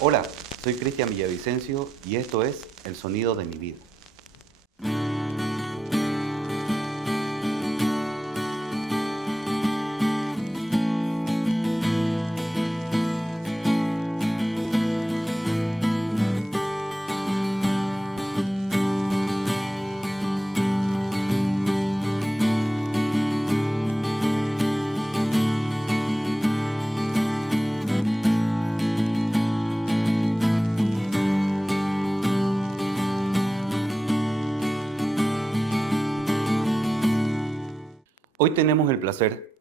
Hola, soy Cristian Villavicencio y esto es El Sonido de mi Vida. Hoy tenemos el placer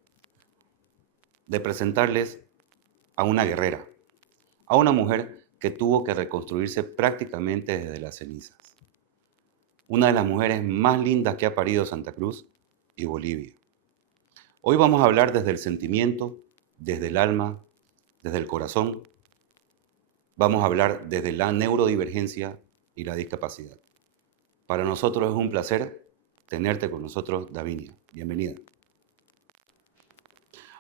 de presentarles a una guerrera, a una mujer que tuvo que reconstruirse prácticamente desde las cenizas. Una de las mujeres más lindas que ha parido Santa Cruz y Bolivia. Hoy vamos a hablar desde el sentimiento, desde el alma, desde el corazón. Vamos a hablar desde la neurodivergencia y la discapacidad. Para nosotros es un placer tenerte con nosotros, Davinia. Bienvenida.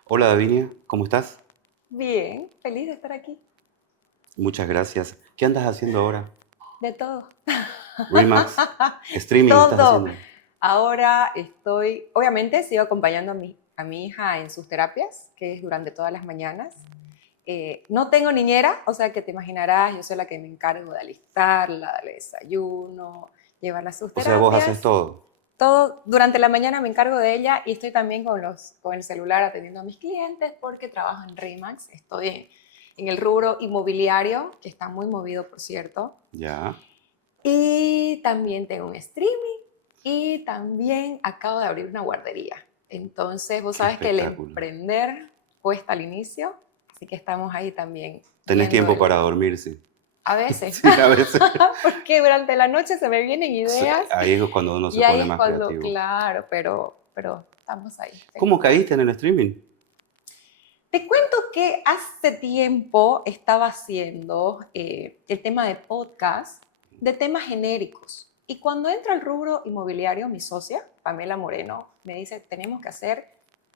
Hola, Davinia, ¿cómo estás? Bien, feliz de estar aquí. Muchas gracias. ¿Qué andas haciendo ahora? De todo. Remax, streaming estás Todo. haciendo. Ahora obviamente sigo acompañando a mi hija en sus terapias, que es durante todas las mañanas. No tengo niñera, o sea que te imaginarás, yo soy la que me encargo de alistarla, darle desayuno, llevarla a sus O sea, vos haces terapias. todo. Todo, durante la mañana me encargo de ella y estoy también con el celular atendiendo a mis clientes porque trabajo en Remax, estoy en el rubro inmobiliario, que está muy movido, por cierto. Ya. Y también tengo un streaming y también acabo de abrir una guardería. Entonces, vos Qué sabes que el espectáculo. emprender cuesta al inicio, así que estamos ahí también Tenés viendo tiempo para dormir, sí. a veces, Sí, a veces. porque durante la noche se me vienen Sí, ideas ahí es cuando uno se y ahí pone es más cuando, creativo. claro, pero estamos ahí. ¿Cómo caíste en el streaming? Te cuento que hace tiempo estaba haciendo el tema de podcast de temas genéricos. Y cuando entro al rubro inmobiliario, mi socia, Pamela Moreno, me dice, tenemos que hacer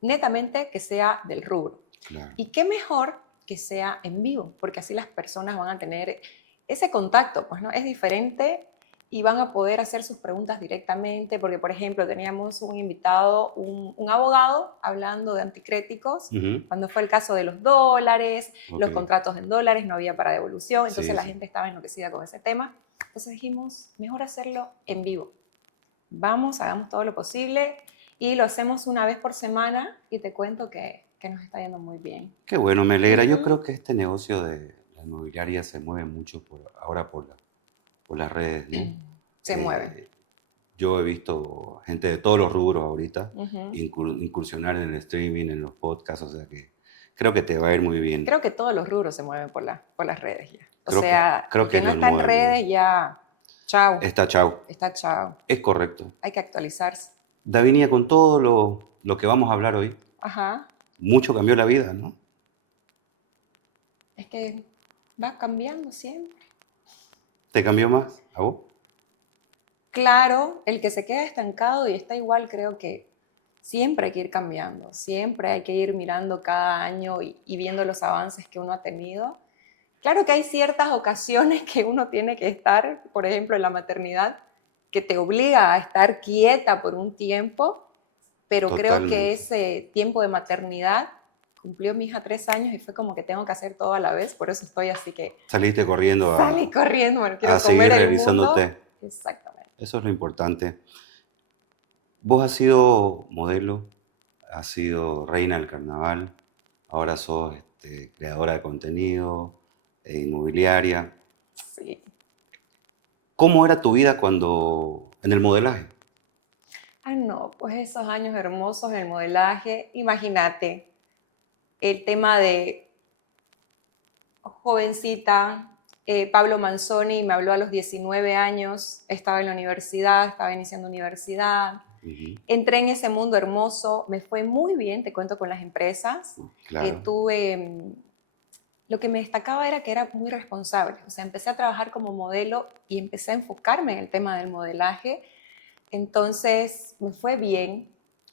netamente que sea del rubro. Claro. Y qué mejor que sea en vivo, porque así las personas van a tener ese contacto, pues, ¿no? Es diferente y van a poder hacer sus preguntas directamente, porque, por ejemplo, teníamos un invitado, un abogado, hablando de anticréticos, cuando fue el caso de los dólares, los Ok. contratos en dólares, no había para devolución, entonces Sí, la sí. gente estaba enloquecida con ese tema. Entonces dijimos, mejor hacerlo en vivo. Vamos, hagamos todo lo posible y lo hacemos una vez por semana y te cuento que nos está yendo muy bien. Qué bueno, me alegra. Yo creo que este negocio de la inmobiliaria se mueve mucho ahora por las redes, ¿no? Se mueve. Yo he visto gente de todos los rubros ahorita Uh-huh. incursionar en el streaming, en los podcasts, o sea que creo que te va a ir muy bien. Creo que todos los rubros se mueven por las redes ya. O Creo que, sea, creo el que que es no el está en modelo. redes ya, chao, Está chau. está chao. Es correcto. Hay que actualizarse. Davinia, con todo lo que vamos a hablar hoy, Ajá. mucho cambió la vida, ¿no? Es que va cambiando siempre. ¿Te cambió más a vos? Claro, el que se queda estancado y está igual, creo que siempre hay que ir cambiando, siempre hay que ir mirando cada año y viendo los avances que uno ha tenido. Claro que hay ciertas ocasiones que uno tiene que estar, por ejemplo, en la maternidad, que te obliga a estar quieta por un tiempo, pero creo que Totalmente. ese tiempo de maternidad cumplió mi hija 3 años y fue como que tengo que hacer todo a la vez, por eso estoy así que Saliste corriendo salí corriendo, bueno, a quiero seguir comer el mundo. realizándote. Exactamente. Eso es lo importante. Vos has sido modelo, has sido reina del carnaval, ahora sos creadora de contenido, inmobiliaria. Sí. ¿Cómo era tu vida cuando en el modelaje? Ah, no, pues esos años hermosos en el modelaje, imagínate, el tema de jovencita, Pablo Manzoni me habló a los 19 años, estaba en la universidad, estaba iniciando universidad, Ujú. entré en ese mundo hermoso, me fue muy bien, te cuento, con las empresas, Claro. lo que me destacaba era que era muy responsable, o sea, empecé a trabajar como modelo y empecé a enfocarme en el tema del modelaje, entonces me fue bien,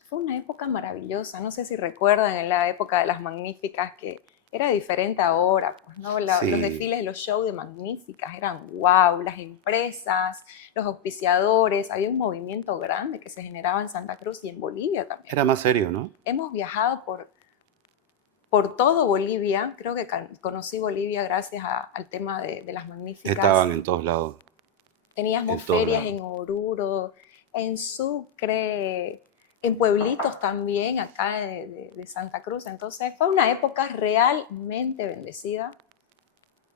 fue una época maravillosa, no sé si recuerdan en la época de las magníficas que Era diferente ahora, pues, ¿no? Los Sí, desfiles, los shows de magníficas eran wow, las empresas, los auspiciadores, había un movimiento grande que se generaba en Santa Cruz y en Bolivia también. era más serio, ¿no? Hemos viajado por todo Bolivia, creo que conocí Bolivia gracias al tema de las magníficas. Estaban en todos lados, Teníamos en todos ferias lados. en Oruro, en Sucre, en pueblitos también, acá de Santa Cruz. Entonces fue una época realmente bendecida.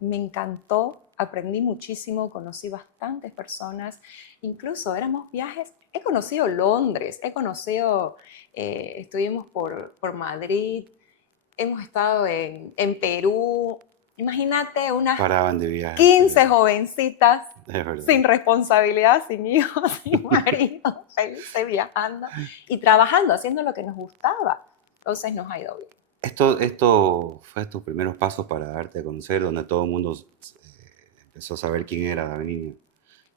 Me encantó, aprendí muchísimo, conocí bastantes personas. Incluso éramos viajes, he conocido Londres, estuvimos por Madrid, hemos estado en Perú. Imagínate unas Paraban de viaje. 15 jovencitas Es verdad. sin responsabilidad, sin hijos, sin marido, felices viajando y trabajando, haciendo lo que nos gustaba. Entonces nos ha ido bien. Esto fue tus primeros pasos para darte a conocer, donde todo el mundo empezó a saber quién era Davinia.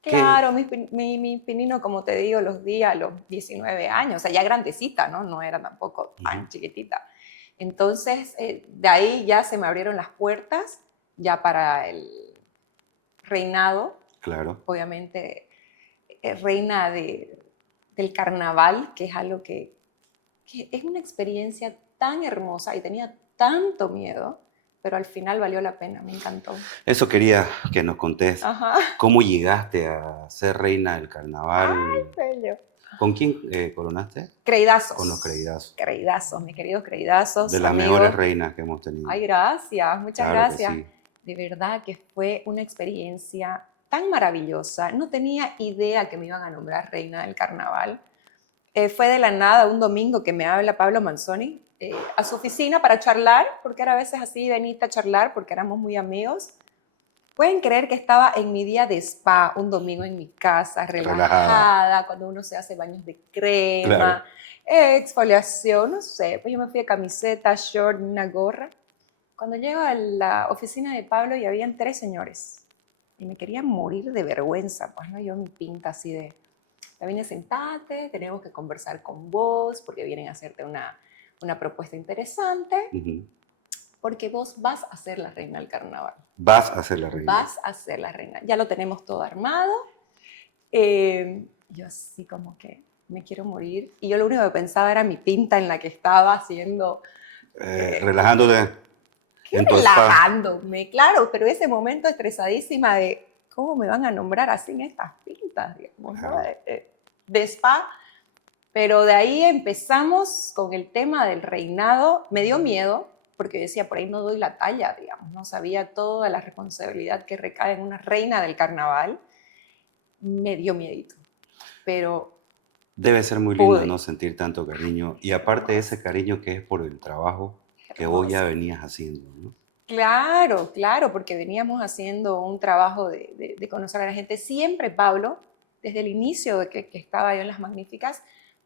Claro, mi pinino, como te digo, los di a los 19 años, o sea, ya grandecita, ¿no? No era tampoco tan chiquitita. Entonces, de ahí ya se me abrieron las puertas, ya para el reinado. Claro. Obviamente, reina del carnaval, que es algo que es una experiencia tan hermosa y tenía tanto miedo, pero al final valió la pena, me encantó. Eso quería que nos contés. Ajá. ¿Cómo llegaste a ser reina del carnaval? ¡Ay, bello! ¿Con quién coronaste? Creidazos. Con los creidazos. Creidazos, mis queridos creidazos. De las amigos. mejores reinas que hemos tenido. Ay, gracias, muchas Claro que gracias. sí. De verdad que fue una experiencia tan maravillosa. No tenía idea que me iban a nombrar reina del carnaval. Fue de la nada un domingo que me habla Pablo Manzoni a su oficina para charlar, porque era a veces así, venite a charlar, porque éramos muy amigos. Pueden creer que estaba en mi día de spa, un domingo en mi casa, relajada, cuando uno se hace baños de crema, Claro. exfoliación, no sé. Pues yo me fui de camiseta, short, una gorra. Cuando llego a la oficina de Pablo y habían 3 señores. Y me quería morir de vergüenza, pues, ¿no? Yo mi pinta así de, Davinia, sentate, tenemos que conversar con vos, porque vienen a hacerte una propuesta interesante, porque vos vas a ser la reina del carnaval. Vas a ser la reina. Vas a ser la reina. Ya lo tenemos todo armado. Yo así como que me quiero morir. Y yo lo único que pensaba era mi pinta en la que estaba haciendo... relajándote. Relajándome, claro, pero ese momento estresadísima de cómo me van a nombrar así en estas pintas, digamos, ¿no? De spa. Pero de ahí empezamos con el tema del reinado. Me dio miedo, porque yo decía, por ahí no doy la talla, digamos, no sabía toda la responsabilidad que recae en una reina del carnaval. Me dio miedito, pero... Debe ser muy lindo, ¿no? Sentir tanto cariño. Y aparte de ese cariño que es por el trabajo que vos ya venías haciendo, ¿no? Claro, claro, porque veníamos haciendo un trabajo de conocer a la gente. Siempre, Pablo, desde el inicio de que estaba yo en Las Magníficas,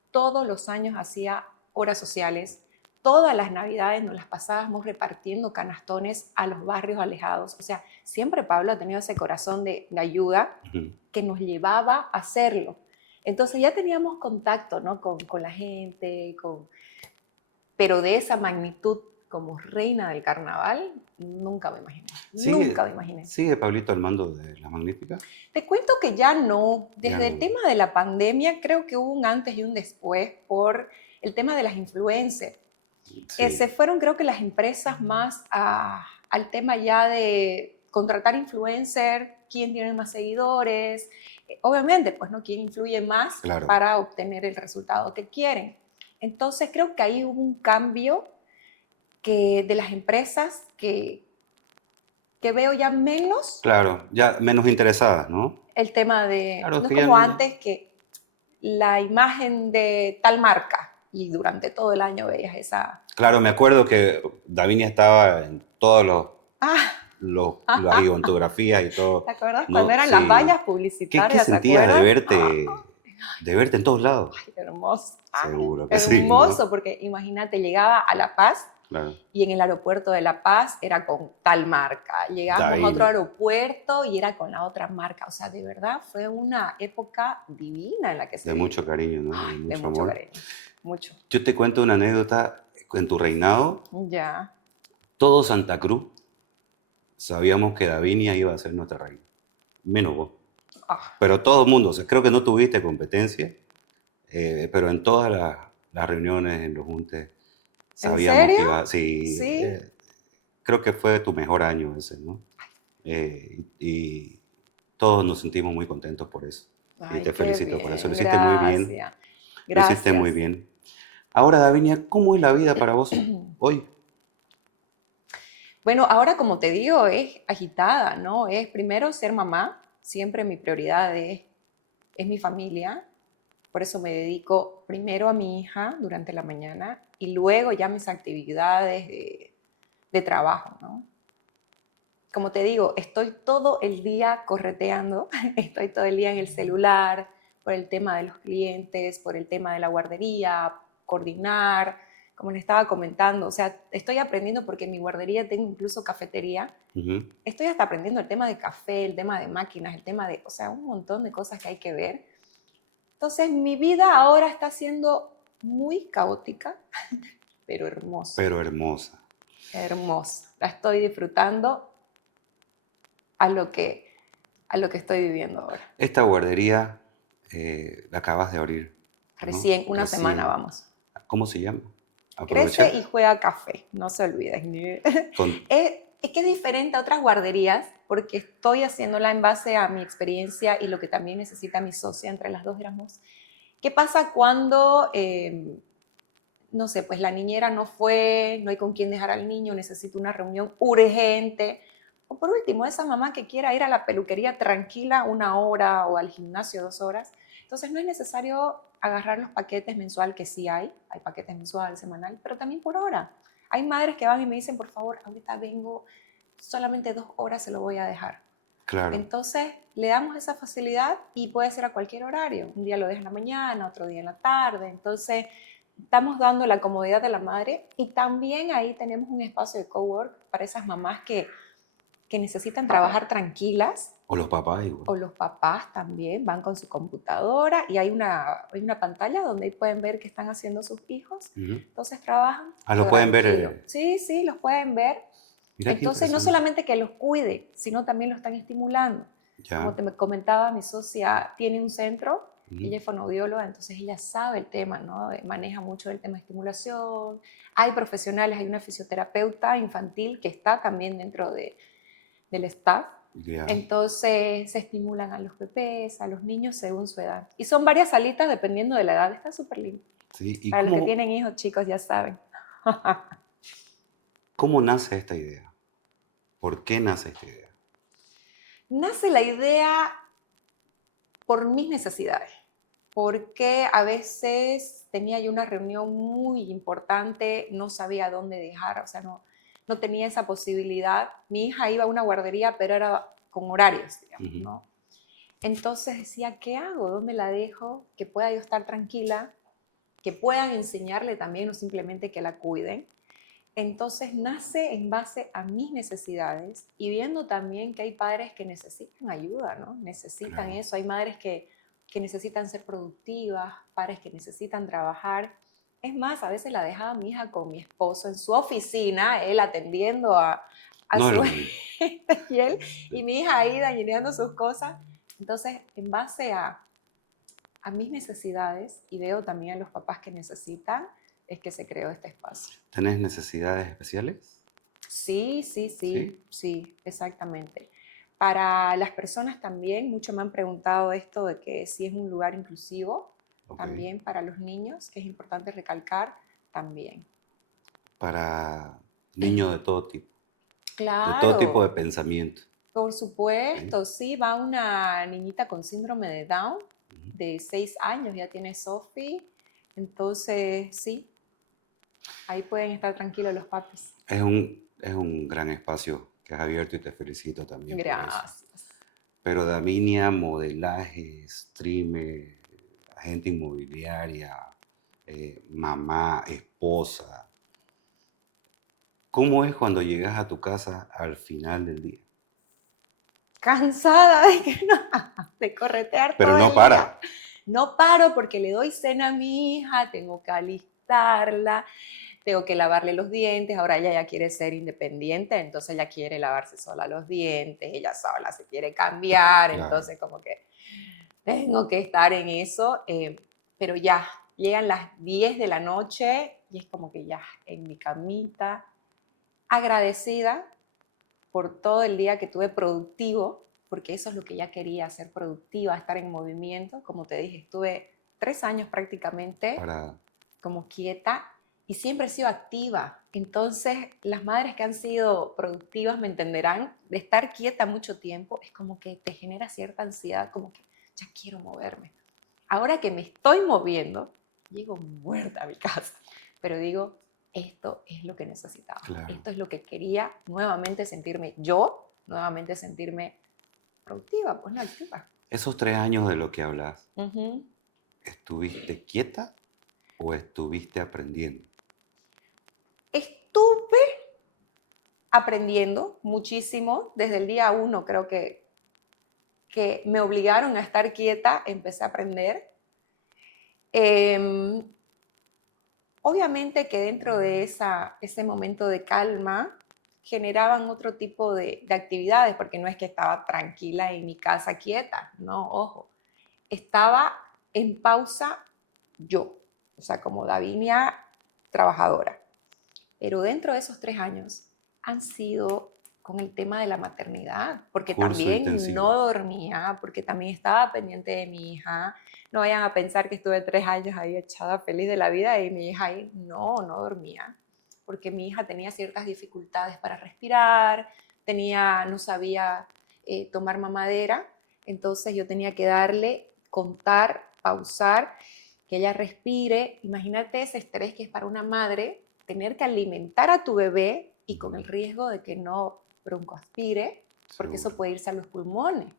todos los años hacía horas sociales. Todas las navidades nos las pasábamos repartiendo canastones a los barrios alejados. O sea, siempre Pablo ha tenido ese corazón de ayuda que nos llevaba a hacerlo. Entonces ya teníamos contacto, ¿no? con la gente, pero de esa magnitud como reina del carnaval, nunca me imaginé. Nunca me imaginé. ¿Sigue Pablito al mando de Las Magníficas? Te cuento que ya no. Desde el tema de la pandemia, creo que hubo un antes y un después por el tema de las influencers. Sí. Se fueron, creo que las empresas más al tema ya de contratar influencers, quién tiene más seguidores, obviamente, pues, ¿no? Quién influye más para obtener el resultado que quieren. Entonces, creo que ahí hubo un cambio de las empresas que veo ya menos. Claro, ya menos interesadas, ¿no? El tema de, no es como antes que la imagen de tal marca y durante todo el año veías esa... Claro, me acuerdo que Davinia estaba en todos las fotografías y todo. ¿Te acuerdas? No, cuando eran las vallas publicitarias. ¿Qué sentías de verte en todos lados? Ay, qué hermoso. Seguro que hermoso, sí. Hermoso, ¿no? Porque imagínate, llegaba a La Paz. Claro. Y en el aeropuerto de La Paz era con tal marca. Llegamos a otro aeropuerto y era con la otra marca. O sea, de verdad fue una época divina en la que se... De mucho cariño, ¿no? Ay, de mucho cariño. Mucho. Yo te cuento una anécdota en tu reinado. Ya. Todo Santa Cruz sabíamos que Davinia iba a ser nuestra reina. Menos vos. Ah, Pero todo el mundo, o sea, creo que no tuviste competencia, pero en todas las reuniones, en los juntes, ¿en sabíamos que serio? iba, sí, Sí. creo que fue tu mejor año ese, ¿no? Y todos nos sentimos muy contentos por eso. Y Ay, te qué felicito por eso, lo bien, hiciste muy bien, gracias. lo hiciste muy Gracias. bien. Ahora, Davinia, ¿cómo es la vida para vos hoy? Bueno, ahora como te digo, es agitada, ¿no? Es primero ser mamá, siempre mi prioridad es mi familia, por eso me dedico primero a mi hija durante la mañana y luego ya mis actividades de trabajo, ¿no? Como te digo, estoy todo el día correteando, estoy todo el día en el celular por el tema de los clientes, por el tema de la guardería, coordinar, como les estaba comentando, o sea, estoy aprendiendo porque en mi guardería tengo incluso cafetería, Ujú. estoy hasta aprendiendo el tema de café, el tema de máquinas, el tema de, o sea, un montón de cosas que hay que ver. Entonces, mi vida ahora está siendo muy caótica, pero hermosa, Pero hermosa. hermosa. La estoy disfrutando a lo que, a lo que estoy viviendo ahora. Esta guardería la acabas de abrir, ¿no? Recién, una semana Recién. vamos. ¿Cómo se llama? Crece y Aprovechar juega café, no se olviden. con... Es que es diferente a otras guarderías porque estoy haciéndola en base a mi experiencia y lo que también necesita mi socia, entre las dos éramos. ¿Qué pasa cuando, no sé, pues la niñera no fue, no hay con quién dejar al niño, necesito una reunión urgente? O por último, esa mamá que quiera ir a la peluquería tranquila 1 hora o al gimnasio 2 horas. Entonces no es necesario agarrar los paquetes mensual que sí hay paquetes mensual, semanal, pero también por hora. Hay madres que van y me dicen, por favor, ahorita vengo, solamente 2 horas se lo voy a dejar. Claro, Entonces le damos esa facilidad y puede ser a cualquier horario. Un día lo deja en la mañana, otro día en la tarde. Entonces estamos dando la comodidad de la madre y también ahí tenemos un espacio de cowork para esas mamás que necesitan trabajar tranquilas, o los papás igual. o los papás también van con su computadora y hay una pantalla donde pueden ver qué están haciendo sus hijos. Ujú. Entonces trabajan Ah, lo pueden ver, tranquilo. Sí, sí, los pueden ver. mira qué Entonces no interesante. solamente que los cuide, sino también lo están estimulando. Como Ya. te comentaba, mi socia tiene un centro, Ujú. ella es fonoaudióloga, entonces ella sabe el tema, ¿no? Maneja mucho el tema de estimulación. Hay profesionales, hay una fisioterapeuta infantil que está también dentro del staff. Ya. Entonces se estimulan a los bebés, a los niños según su edad. Y son varias salitas dependiendo de la edad. Está súper lindo. Sí. ¿Y Para los que cómo, tienen hijos chicos ya saben. cómo nace esta idea? ¿Por qué nace esta idea? Nace la idea por mis necesidades, porque a veces tenía yo una reunión muy importante, no sabía dónde dejar, o sea, no tenía esa posibilidad. Mi hija iba a una guardería, pero era con horarios, digamos, Ujú. ¿no? Entonces decía, ¿qué hago? ¿Dónde la dejo? Que pueda yo estar tranquila, que puedan enseñarle también, no simplemente que la cuiden. Entonces nace en base a mis necesidades y viendo también que hay padres que necesitan ayuda, ¿no? Necesitan Claro. eso. Hay madres que necesitan ser productivas, padres que necesitan trabajar. Es más, a veces la dejaba mi hija con mi esposo en su oficina, él atendiendo a No es su lo mismo. y mi hija ahí dañando sus cosas. Entonces, en base a mis necesidades y veo también a los papás que necesitan, es que se creó este espacio. ¿Tenés necesidades especiales? Sí, sí, Sí. sí, sí, exactamente. Para las personas también, muchos me han preguntado esto de que si es un lugar inclusivo, Ok. también para los niños, que es importante recalcar, también. Para niños de todo tipo de Claro, pensamiento. por ¿Sí? supuesto, sí, va una niñita con síndrome de Down Ujú. de 6 años, ya tiene Sophie, entonces sí, ahí pueden estar tranquilos los papis. Es un gran espacio que has abierto y te felicito también por eso. Gracias. Pero Davinia, modelaje, streamer, agente inmobiliaria, mamá, esposa. ¿Cómo es cuando llegas a tu casa al final del día? Cansada de corretear Pero todo no el día. para. No paro porque le doy cena a mi hija, tengo que alistarla, tengo que lavarle los dientes, ahora ella ya quiere ser independiente, entonces ella quiere lavarse sola los dientes, ella sola se quiere cambiar, Claro. entonces como que tengo que estar en eso, pero ya, llegan las 10 de la noche y es como que ya en mi camita, agradecida por todo el día que tuve productivo, porque eso es lo que ella quería, ser productiva, estar en movimiento. Como te dije, estuve 3 años prácticamente Para... como quieta y siempre he sido activa. Entonces, las madres que han sido productivas me entenderán, de estar quieta mucho tiempo es como que te genera cierta ansiedad, como que ya quiero moverme. Ahora que me estoy moviendo, llego muerta a mi casa, pero digo, esto es lo que necesitaba, Claro. esto es lo que quería, nuevamente sentirme yo, nuevamente sentirme productiva, pues no activa. Esos 3 años de lo que hablas, Uh-huh. ¿estuviste quieta o estuviste aprendiendo? Estuve aprendiendo muchísimo desde el día 1, creo que me obligaron a estar quieta, empecé a aprender. Obviamente que dentro de ese momento de calma generaban otro tipo de actividades, porque no es que estaba tranquila en mi casa quieta, no, ojo, estaba en pausa yo, o sea, como Davinia trabajadora. Pero dentro de esos 3 años han sido con el tema de la maternidad, porque Curso también intensivo. no dormía, porque también estaba pendiente de mi hija. No vayan a pensar que estuve 3 años ahí echada feliz de la vida y mi hija ahí no dormía, porque mi hija tenía ciertas dificultades para respirar, no sabía tomar mamadera, entonces yo tenía que darle, contar, pausar, que ella respire. Imagínate ese estrés que es para una madre tener que alimentar a tu bebé y con el riesgo de que no broncoaspire, porque eso Seguro. puede irse a los pulmones.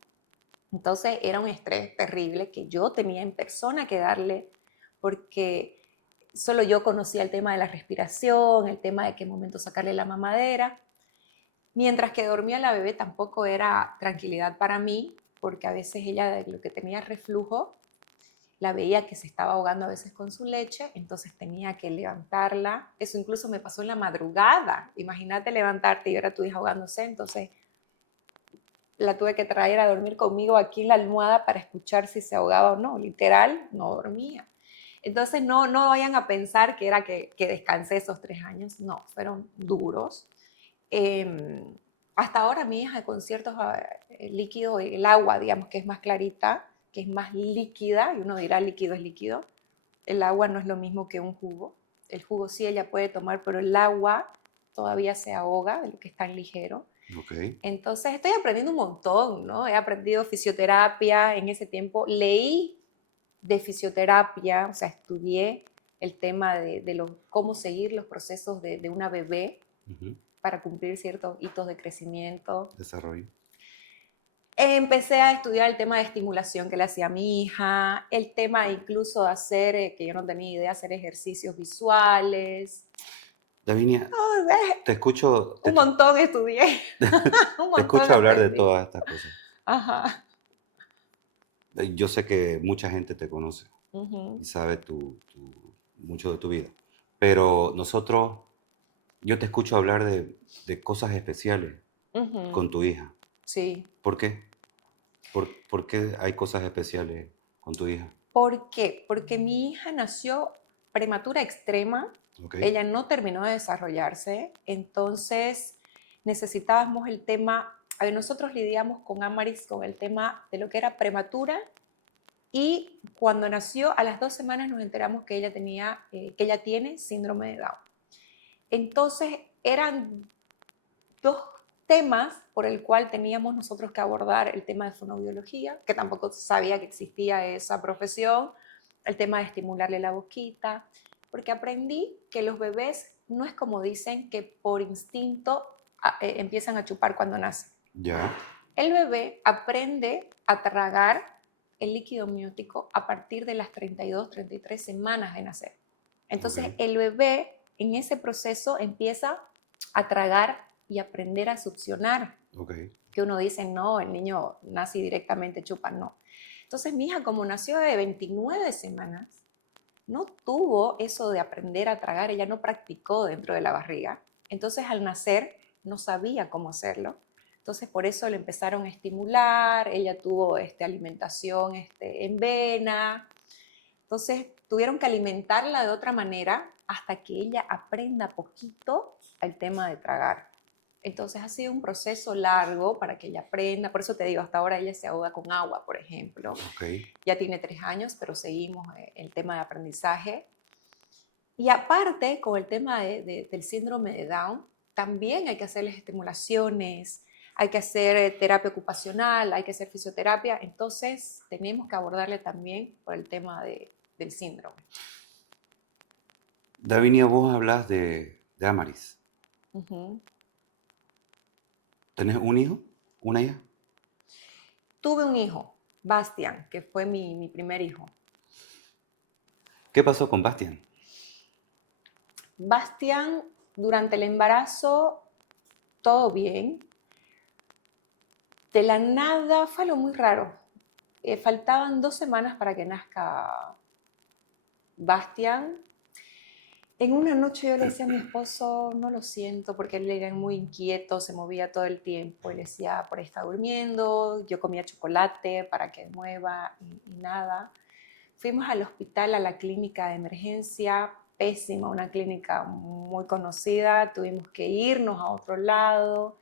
Entonces era un estrés terrible que yo tenía en persona que darle, porque solo yo conocía el tema de la respiración, el tema de qué momento sacarle la mamadera. Mientras que dormía la bebé tampoco era tranquilidad para mí, porque a veces ella lo que tenía reflujo, la veía que se estaba ahogando a veces con su leche, entonces tenía que levantarla. Eso incluso me pasó en la madrugada. Imagínate levantarte y ver a tu hija ahogándose, entonces la tuve que traer a dormir conmigo aquí en la almohada para escuchar si se ahogaba o no. Literal, no dormía. Entonces no vayan a pensar que era que descansé esos 3 años. No, fueron duros. Eh, Hasta ahora mi hija con ciertos líquidos, el agua, digamos, que es más clarita, que es más líquida, y uno dirá líquido es líquido, el agua no es lo mismo que un jugo. El jugo sí ella puede tomar, pero el agua todavía se ahoga de lo que es tan ligero. Ok. Entonces estoy aprendiendo un montón, ¿no? He aprendido fisioterapia en ese tiempo, leí de fisioterapia, o sea, estudié el tema de cómo seguir los procesos de una bebé para cumplir ciertos hitos de crecimiento. Desarrollo. Empecé a estudiar el tema de estimulación que le hacía a mi hija, el tema incluso de hacer, que yo no tenía idea, hacer ejercicios visuales. Davinia, Oh, te escucho, un montón estudié, un te montón escucho hablar de aprendí. todas estas cosas. Ajá. Yo sé que mucha gente te conoce Uh-huh. y sabe mucho de tu vida, pero yo te escucho hablar de cosas especiales Uh-huh. con tu hija. Sí. ¿Por qué? ¿Por qué hay cosas especiales con tu hija? ¿Por qué? Porque mi hija nació prematura extrema, ¿Ok? ella no terminó de desarrollarse, entonces necesitábamos el tema, a ver, nosotros lidiamos con Amaris con el tema de lo que era prematura y cuando nació a las 2 semanas nos enteramos que que ella tiene síndrome de Down. Entonces eran 2 temas por el cual teníamos nosotros que abordar el tema de fonoaudiología, que tampoco sabía que existía esa profesión, el tema de estimularle la boquita, porque aprendí que los bebés no es como dicen que por instinto empiezan a chupar cuando nacen. Ya. El bebé aprende a tragar el líquido amniótico a partir de las 32, 33 semanas de nacer. Entonces, Ok. el bebé en ese proceso empieza a tragar y aprender a succionar. Ok. Que uno dice, no, el niño nace y directamente chupa, no. Entonces, mi hija, como nació de 29 semanas, no tuvo eso de aprender a tragar, ella no practicó dentro de la barriga. Entonces al nacer no sabía cómo hacerlo. Entonces por eso le empezaron a estimular, ella tuvo alimentación en vena. Entonces tuvieron que alimentarla de otra manera hasta que ella aprenda poquito el tema de tragar. Entonces ha sido un proceso largo para que ella aprenda. Por eso te digo, hasta ahora ella se ahoga con agua, por ejemplo. Ok. Ya tiene 3 años, pero seguimos el tema de aprendizaje. Y aparte, con el tema del síndrome de Down, también hay que hacerles estimulaciones, hay que hacer terapia ocupacional, hay que hacer fisioterapia. Entonces, tenemos que abordarle también por el tema del síndrome. Davinia, vos hablas de Amaris. Uh-huh. ¿Tenés un hijo? ¿Una hija? Tuve un hijo, Bastian, que fue mi primer hijo. ¿Qué pasó con Bastian? Bastian, durante el embarazo, todo bien. De la nada, fue algo muy raro. Faltaban 2 semanas para que nazca Bastian. En una noche yo le decía a mi esposo, no lo siento, porque él era muy inquieto, se movía todo el tiempo. Y le decía, por ahí está durmiendo. Yo comía chocolate para que mueva y nada. Fuimos al hospital, a la clínica de emergencia, pésima, una clínica muy conocida. Tuvimos que irnos a otro lado.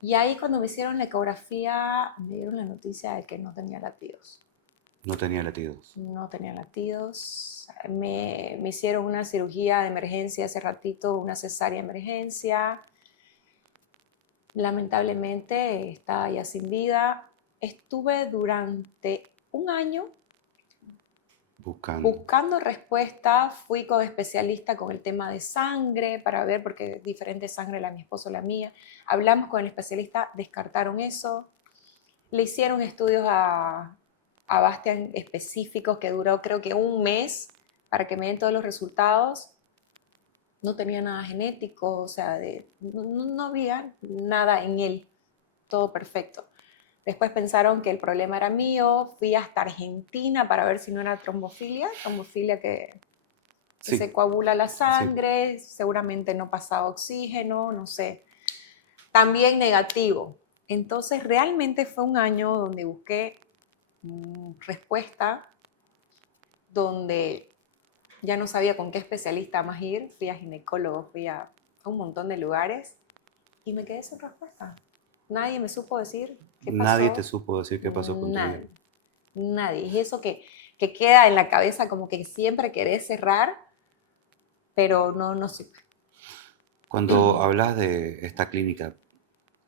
Y ahí cuando me hicieron la ecografía, me dieron la noticia de que no tenía latidos. No tenía latidos. No tenía latidos. Me hicieron una cirugía de emergencia hace ratito, una cesárea de emergencia. Lamentablemente estaba ya sin vida. Estuve durante un año buscando respuesta. Fui con especialista con el tema de sangre para ver, porque es diferente sangre la de mi esposo, la mía. Hablamos con el especialista, descartaron eso. Le hicieron estudios a Bastian específicos que duró creo que un mes para que me den todos los resultados. No tenía nada genético, o sea, no había nada en él, todo perfecto. Después pensaron que el problema era mío, fui hasta Argentina para ver si no era trombofilia que Sí, se coagula la sí. sangre, seguramente no pasaba oxígeno, no sé. También negativo. Entonces realmente fue un año donde busqué respuesta, donde ya no sabía con qué especialista más ir, fui a ginecólogo, fui a un montón de lugares y me quedé sin respuesta. Nadie me supo decir qué pasó. Nadie te supo decir qué pasó con tu hijo. Nadie. Es eso que queda en la cabeza como que siempre querés cerrar, pero no supe. Cuando hablas de esta clínica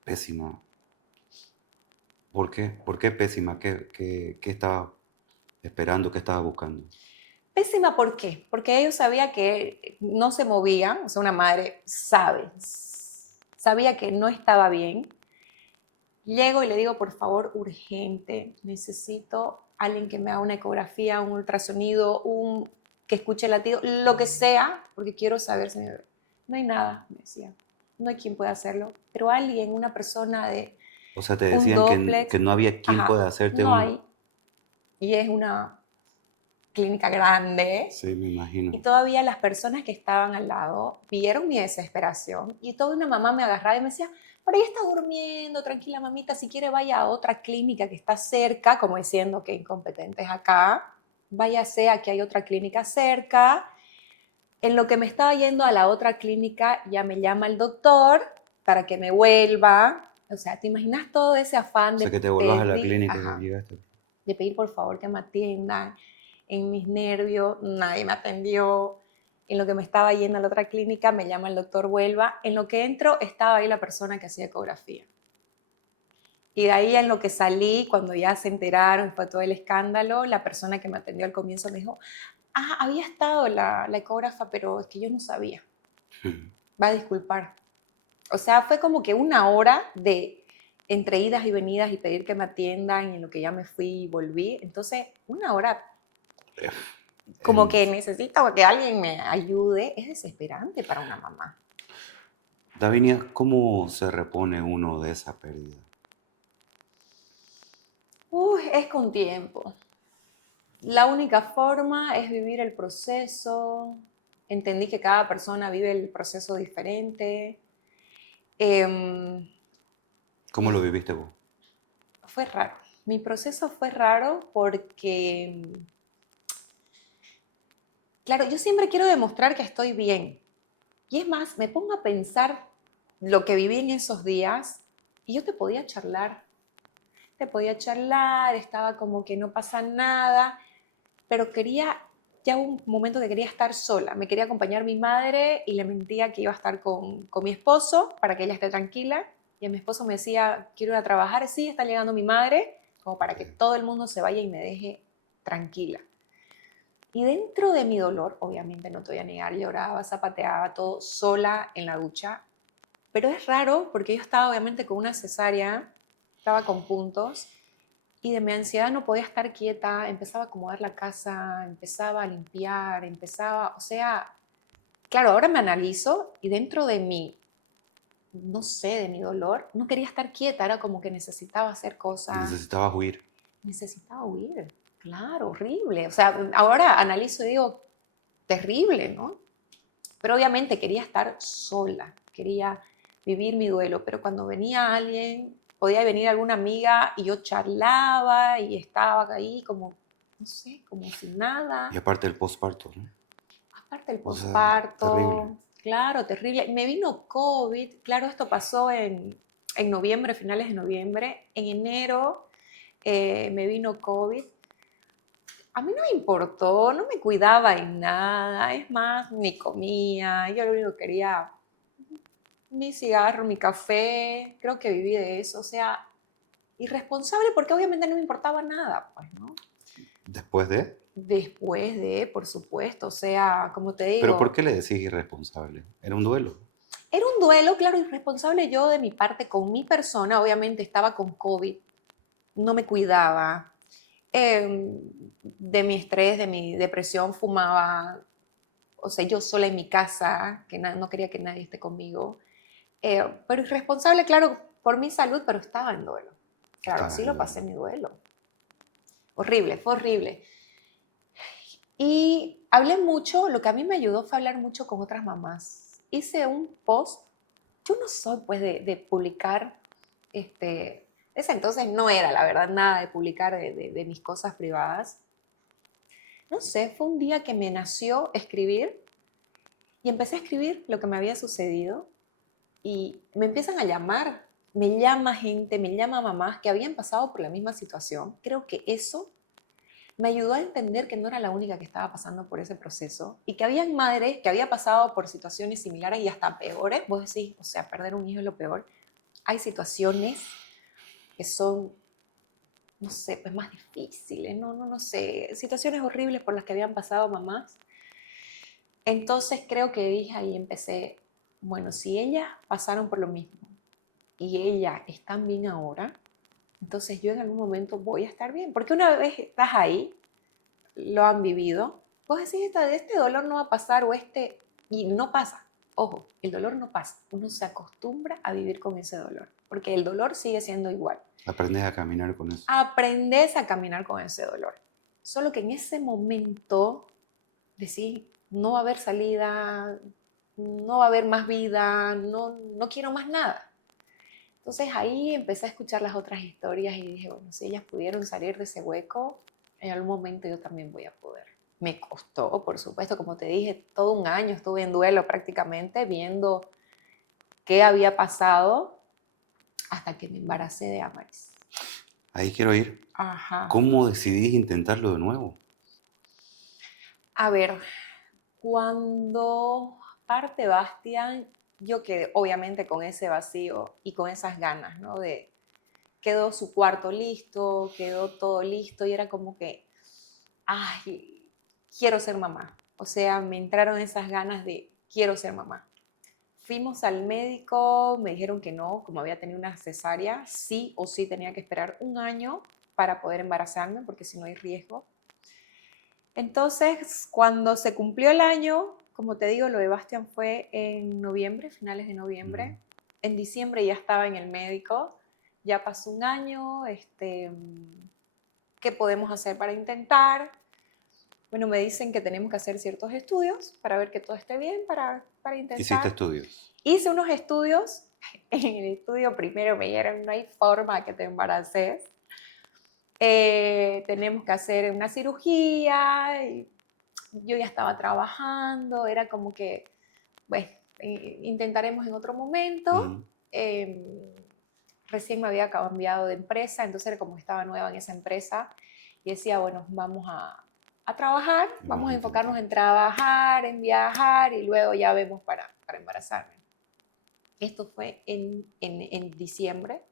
pésima, ¿por qué? ¿Por qué pésima? ¿Qué estabas esperando? ¿Qué estabas buscando? Pésima, ¿por qué? Porque ellos sabían que no se movían, o sea, una madre sabía que no estaba bien. Llego y le digo, por favor, urgente, necesito alguien que me haga una ecografía, un ultrasonido, que escuche el latido, lo que sea, porque quiero saber si mi bebé. No hay nada, me decía. No hay quien pueda hacerlo, pero alguien, una persona de O sea, te un decían duplex, que no había quien pueda hacerte no un... hay. Y es una clínica grande. Sí, me imagino. Y todavía las personas que estaban al lado vieron mi desesperación y toda una mamá me agarraba y me decía, por ahí está durmiendo, tranquila mamita, si quiere vaya a otra clínica que está cerca, como diciendo que incompetentes acá, váyase, aquí hay otra clínica cerca. En lo que me estaba yendo a la otra clínica, ya me llama el doctor para que me vuelva. O sea, ¿te imaginas todo ese afán O de sea, que te volvás a la pedir, clínica que llegaste. de pedir por favor que me atiendan? En mis nervios, nadie me atendió. En lo que me estaba yendo a la otra clínica, me llama el doctor Huelva. En lo que entro, estaba ahí la persona que hacía ecografía. Y de ahí en lo que salí, cuando ya se enteraron, fue todo el escándalo, la persona que me atendió al comienzo me dijo, había estado la ecógrafa, pero es que yo no sabía. Va a disculpar. O sea, fue como que una hora de entre idas y venidas y pedir que me atiendan y en lo que ya me fui y volví. Entonces, una hora como que necesito que alguien me ayude, es desesperante para una mamá. Davinia, ¿cómo se repone uno de esa pérdida? Es con tiempo. La única forma es vivir el proceso. Entendí que cada persona vive el proceso diferente. Em, ¿Cómo lo viviste vos? Fue raro. Mi proceso fue raro porque, claro, yo siempre quiero demostrar que estoy bien. Y es más, me pongo a pensar lo que viví en esos días y yo te podía charlar, estaba como que no pasa nada, pero ya un momento que quería estar sola, me quería acompañar mi madre y le mentía que iba a estar con mi esposo para que ella esté tranquila y a mi esposo me decía, quiero ir a trabajar, sí, está llegando mi madre, como para que Sí. todo el mundo se vaya y me deje tranquila. Y dentro de mi dolor, obviamente no te voy a negar, lloraba, zapateaba, todo sola en la ducha. Pero es raro porque yo estaba obviamente con una cesárea, estaba con puntos y de mi ansiedad no podía estar quieta, empezaba a acomodar la casa, empezaba a limpiar, empezaba, o sea, claro, ahora me analizo y dentro de mí, no sé, de mi dolor, no quería estar quieta, era como que necesitaba hacer cosas, Necesitabas huir. necesitaba huir, claro, horrible. O sea, ahora analizo y digo, terrible, ¿no? Pero obviamente quería estar sola, quería vivir mi duelo, pero cuando venía alguien, podía venir alguna amiga y yo charlaba y estaba ahí como, no sé, como sin Y nada. aparte el postparto, ¿no? Aparte el O sea, terrible. posparto, claro, terrible. Me vino COVID, claro, esto pasó en noviembre, finales de noviembre. En enero me vino COVID. A mí no me importó, no me cuidaba en nada, es más, ni comía, yo lo único que quería, mi cigarro, mi café, creo que viví de eso, o sea, irresponsable porque obviamente no me importaba nada, pues, ¿no? Después de... Después de, por supuesto, o sea, como te ¿Pero por digo, qué le decís irresponsable? Era un duelo. era un duelo, claro, irresponsable yo de mi parte con mi persona, obviamente estaba con COVID, no me cuidaba, de mi estrés, de mi depresión, fumaba, o sea, yo sola en mi casa, que no quería que nadie esté conmigo. Pero irresponsable, claro, por mi salud, pero estaba en duelo. Claro, Estabas así en lo pasé duelo. mi duelo. Horrible, fue horrible. Y hablé mucho, lo que a mí me ayudó fue hablar mucho con otras mamás. Hice un post, yo no soy pues de publicar, ese entonces no era la verdad nada de publicar de mis cosas privadas. No sé, fue un día que me nació escribir y empecé a escribir lo que me había sucedido y me empiezan a llamar, me llama gente, me llama mamás que habían pasado por la misma situación. Creo que eso me ayudó a entender que no era la única que estaba pasando por ese proceso y que habían madres que había pasado por situaciones similares y hasta peores. Vos decís, o sea, perder un hijo es lo peor. Hay situaciones que son, no sé, pues más difíciles, no sé, situaciones horribles por las que habían pasado mamás. Entonces creo que dije ahí empecé, bueno, si ellas pasaron por lo mismo y ellas están bien ahora, entonces yo en algún momento voy a estar bien. Porque una vez estás ahí, lo han vivido, vos decís, este dolor no va a pasar o y no pasa. Ojo, el dolor no pasa. Uno se acostumbra a vivir con ese dolor, porque el dolor sigue siendo igual. Aprendes a caminar con eso. Aprendes a caminar con ese dolor. Solo que en ese momento decís, no va a haber salida, no va a haber más vida, no quiero más nada. Entonces ahí empecé a escuchar las otras historias y dije, bueno, si ellas pudieron salir de ese hueco, en algún momento yo también voy a poder. Me costó, por supuesto, como te dije, todo un año estuve en duelo prácticamente, viendo qué había pasado hasta que me embaracé de Amaris. Ahí quiero ir. Ajá. ¿Cómo decidís intentarlo de nuevo? A ver, cuando parte Bastián, yo quedé obviamente con ese vacío y con esas ganas, ¿no? Quedó su cuarto listo, quedó todo listo y era como que, ay, quiero ser mamá. O sea, me entraron esas ganas de, quiero ser mamá. Fuimos al médico, me dijeron que no, como había tenido una cesárea, sí o sí tenía que esperar un año para poder embarazarme, porque si no hay riesgo. Entonces, cuando se cumplió el año, como te digo, lo de Bastian fue en noviembre, finales de noviembre. En diciembre ya estaba en el médico, ya pasó un año, ¿qué podemos hacer para intentar? Bueno, me dicen que tenemos que hacer ciertos estudios para ver que todo esté bien, para Hiciste intentar. estudios. Hice unos estudios. En el estudio primero me dijeron, no hay forma que te embaraces. Tenemos que hacer una cirugía. Y yo ya estaba trabajando. Era como que, bueno, intentaremos en otro momento. Recién me había cambiado de empresa, entonces era como que estaba nueva en esa empresa. Y decía, bueno, vamos a trabajar, vamos a enfocarnos en trabajar, en viajar y luego ya vemos para embarazarme. Esto fue en diciembre.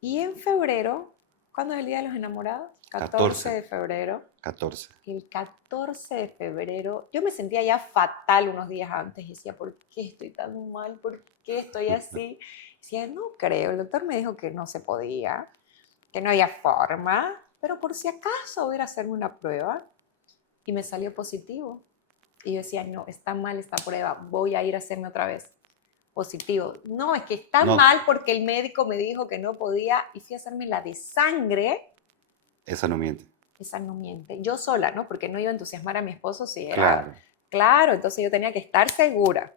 Y en febrero, ¿cuándo es el Día de los Enamorados? 14 de febrero. 14. El 14 de febrero, yo me sentía ya fatal unos días antes y decía, ¿por qué estoy tan mal? ¿Por qué estoy así? Decía, no creo, el doctor me dijo que no se podía, que no había forma, pero por si acaso voy a hacerme una prueba y me salió positivo. Y yo decía, no, está mal esta prueba, voy a ir a hacerme otra vez. Positivo. No, es que está mal porque el médico me dijo que no podía y fui a hacerme la de sangre. Esa no miente. Esa no miente. Yo sola, ¿no? Porque no iba a entusiasmar a mi esposo si Claro. Claro, entonces yo tenía que estar segura.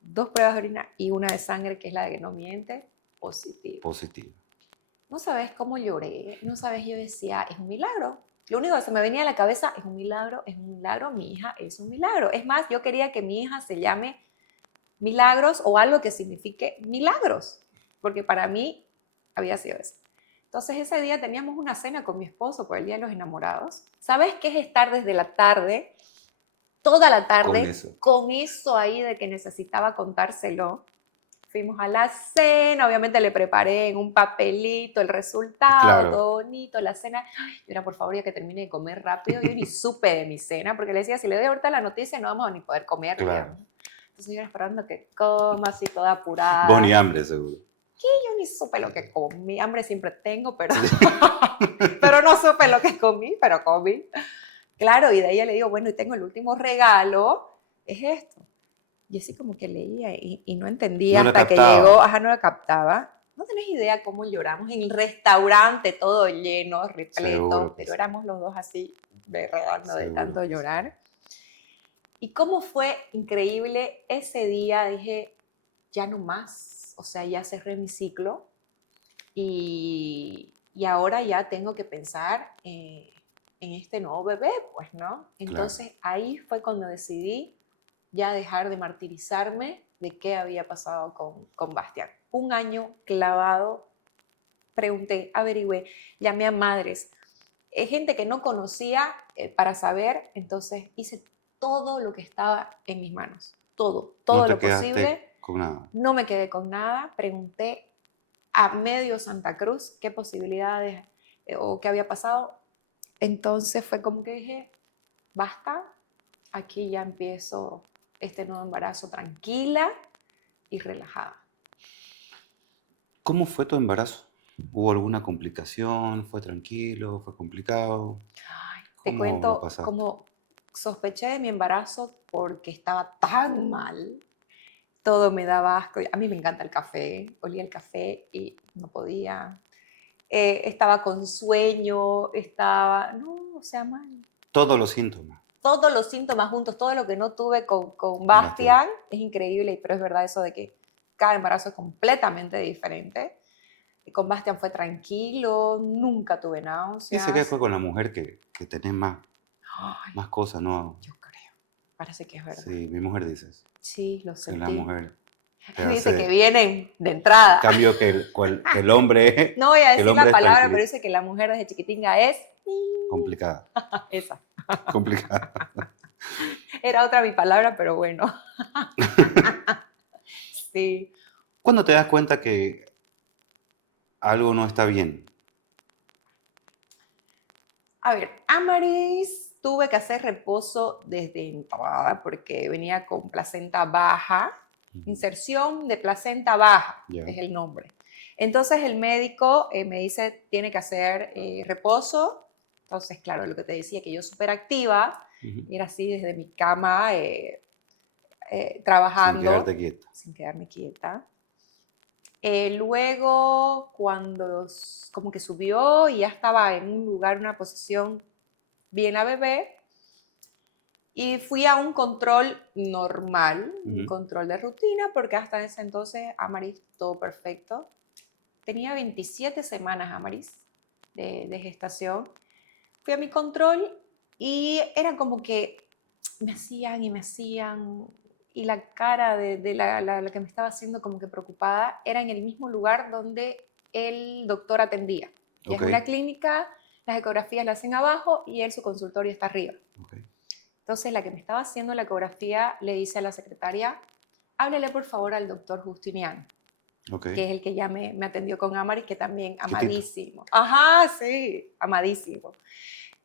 2 pruebas de orina y una de sangre, que es la de que no miente, positivo. No sabes cómo lloré, no sabes, yo decía, es un milagro. Lo único que se me venía a la cabeza, es un milagro, mi hija es un milagro. Es más, yo quería que mi hija se llame Milagros o algo que signifique milagros, porque para mí había sido eso. Entonces ese día teníamos una cena con mi esposo por el Día de los Enamorados. ¿Sabes qué es estar desde la tarde, toda la tarde, con eso ahí de que necesitaba contárselo? Fuimos a la cena, obviamente le preparé en un papelito el resultado, claro, todo bonito, la cena. Ay, era, por favor, ya que termine de comer rápido. Yo ni supe de mi cena, porque le decía, si le doy ahorita la noticia no vamos a ni poder comer. Claro. Entonces yo era esperando que coma así toda apurada. Vos ni hambre, seguro. Que yo ni supe lo que comí. Hambre siempre tengo, pero, pero no supe lo que comí, pero comí. Claro, y de ahí le digo, bueno, y tengo el último regalo, es esto. Y así como que leía y no entendía hasta que llegó, no la captaba. No tenés idea cómo lloramos en el restaurante, todo lleno, repleto, pero éramos los dos así, berreando de tanto llorar. Y cómo fue increíble ese día, dije, ya no más, o sea, ya cerré mi ciclo y ahora ya tengo que pensar en este nuevo bebé, pues, ¿no? Entonces ahí fue cuando decidí ya dejar de martirizarme de qué había pasado con Bastián. 1 año clavado, pregunté, averigüé, llamé a madres, gente que no conocía para saber, entonces hice todo lo que estaba en mis manos, todo lo posible. Con nada. No me quedé con nada, pregunté a medio Santa Cruz qué posibilidades o qué había pasado. Entonces fue como que dije, basta, aquí ya empiezo este nuevo embarazo tranquila y relajada. ¿Cómo fue tu embarazo? ¿Hubo alguna complicación? ¿Fue tranquilo? ¿Fue complicado? Ay, te cuento como sospeché de mi embarazo porque estaba tan mal. Todo me daba asco. A mí me encanta el café. Olía el café y no podía. Estaba con sueño, mal. Todos los síntomas. Todos los síntomas juntos, todo lo que no tuve con Bastián, es increíble, pero es verdad eso de que cada embarazo es completamente diferente. Y con Bastián fue tranquilo, nunca tuve náuseas. Dice que fue con la mujer que tenés más cosas, ¿no? Yo creo, parece que es verdad. Sí, mi mujer dice eso. Sí, lo sentí. Que la mujer dice que vienen de entrada. En cambio que el hombre... No voy a decir la palabra, pero dice que la mujer desde chiquitinga es... complicada. Esa. Complicada. Era otra mi palabra, pero bueno. Sí. ¿Cuándo te das cuenta que algo no está bien? A ver, Amaris tuve que hacer reposo desde entrada porque venía con placenta baja. Inserción de placenta baja es el nombre. Entonces el médico me dice, tiene que hacer reposo. Entonces, claro, lo que te decía, que yo súper activa, era así desde mi cama, trabajando. Sin quedarme quieta. Luego, cuando como que subió y ya estaba en un lugar, una posición vi en la bebé y fui a un control normal, un control de rutina, porque hasta ese entonces Amaris todo perfecto. Tenía 27 semanas Amaris de gestación. Fui a mi control y era como que me hacían y la cara de la que me estaba haciendo como que preocupada era en el mismo lugar donde el doctor atendía. Que es una clínica, las ecografías las hacen abajo y él su consultorio está arriba. Entonces la que me estaba haciendo la ecografía le dice a la secretaria, háblele por favor al doctor Justiniano, que es el que ya me atendió con Amaris, que también amadísimo. Ajá, sí, amadísimo.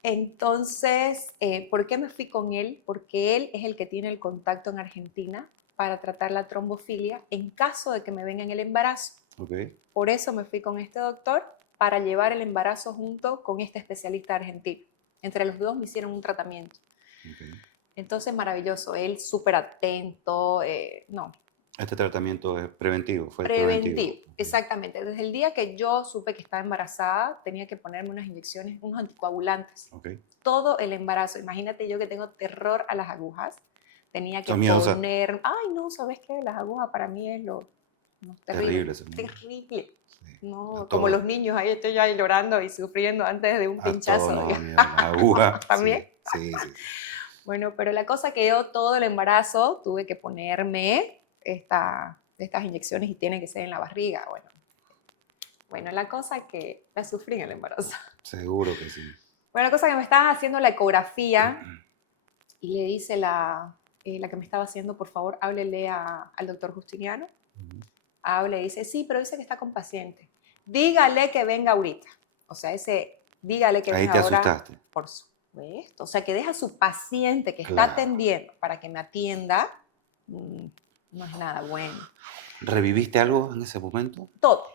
Entonces, ¿por qué me fui con él? Porque él es el que tiene el contacto en Argentina para tratar la trombofilia en caso de que me venga en el embarazo. Por eso me fui con este doctor, para llevar el embarazo junto con este especialista argentino. Entre los dos me hicieron un tratamiento. Entonces, maravilloso. Él súper atento. No. Este tratamiento es preventivo, fue preventivo. Exactamente. Desde el día que yo supe que estaba embarazada, tenía que ponerme unas inyecciones, unos anticoagulantes. Todo el embarazo. Imagínate yo que tengo terror a las agujas. Tenía que poner... Ay, no, ¿sabes qué? Las agujas para mí es lo... No, terrible. Terrible. Sí, no, como los niños, ahí estoy ya llorando y sufriendo antes de un pinchazo. Todo, no, la aguja. ¿También? Sí. Bueno, pero la cosa que yo todo el embarazo tuve que ponerme estas inyecciones y tienen que ser en la barriga. Bueno, la cosa que la sufrí en el embarazo. Seguro que sí. Bueno, la cosa que me estaba haciendo la ecografía y le dice la que me estaba haciendo, por favor, háblele al doctor Justiniano. Habla y dice, sí, pero dice que está con paciente. Dígale que venga ahorita. O sea, dígale que venga ahora. Ahí te asustaste. Por supuesto. O sea, que deja a su paciente que está atendiendo para que me atienda. No es nada bueno. ¿Reviviste algo en ese momento? Todo.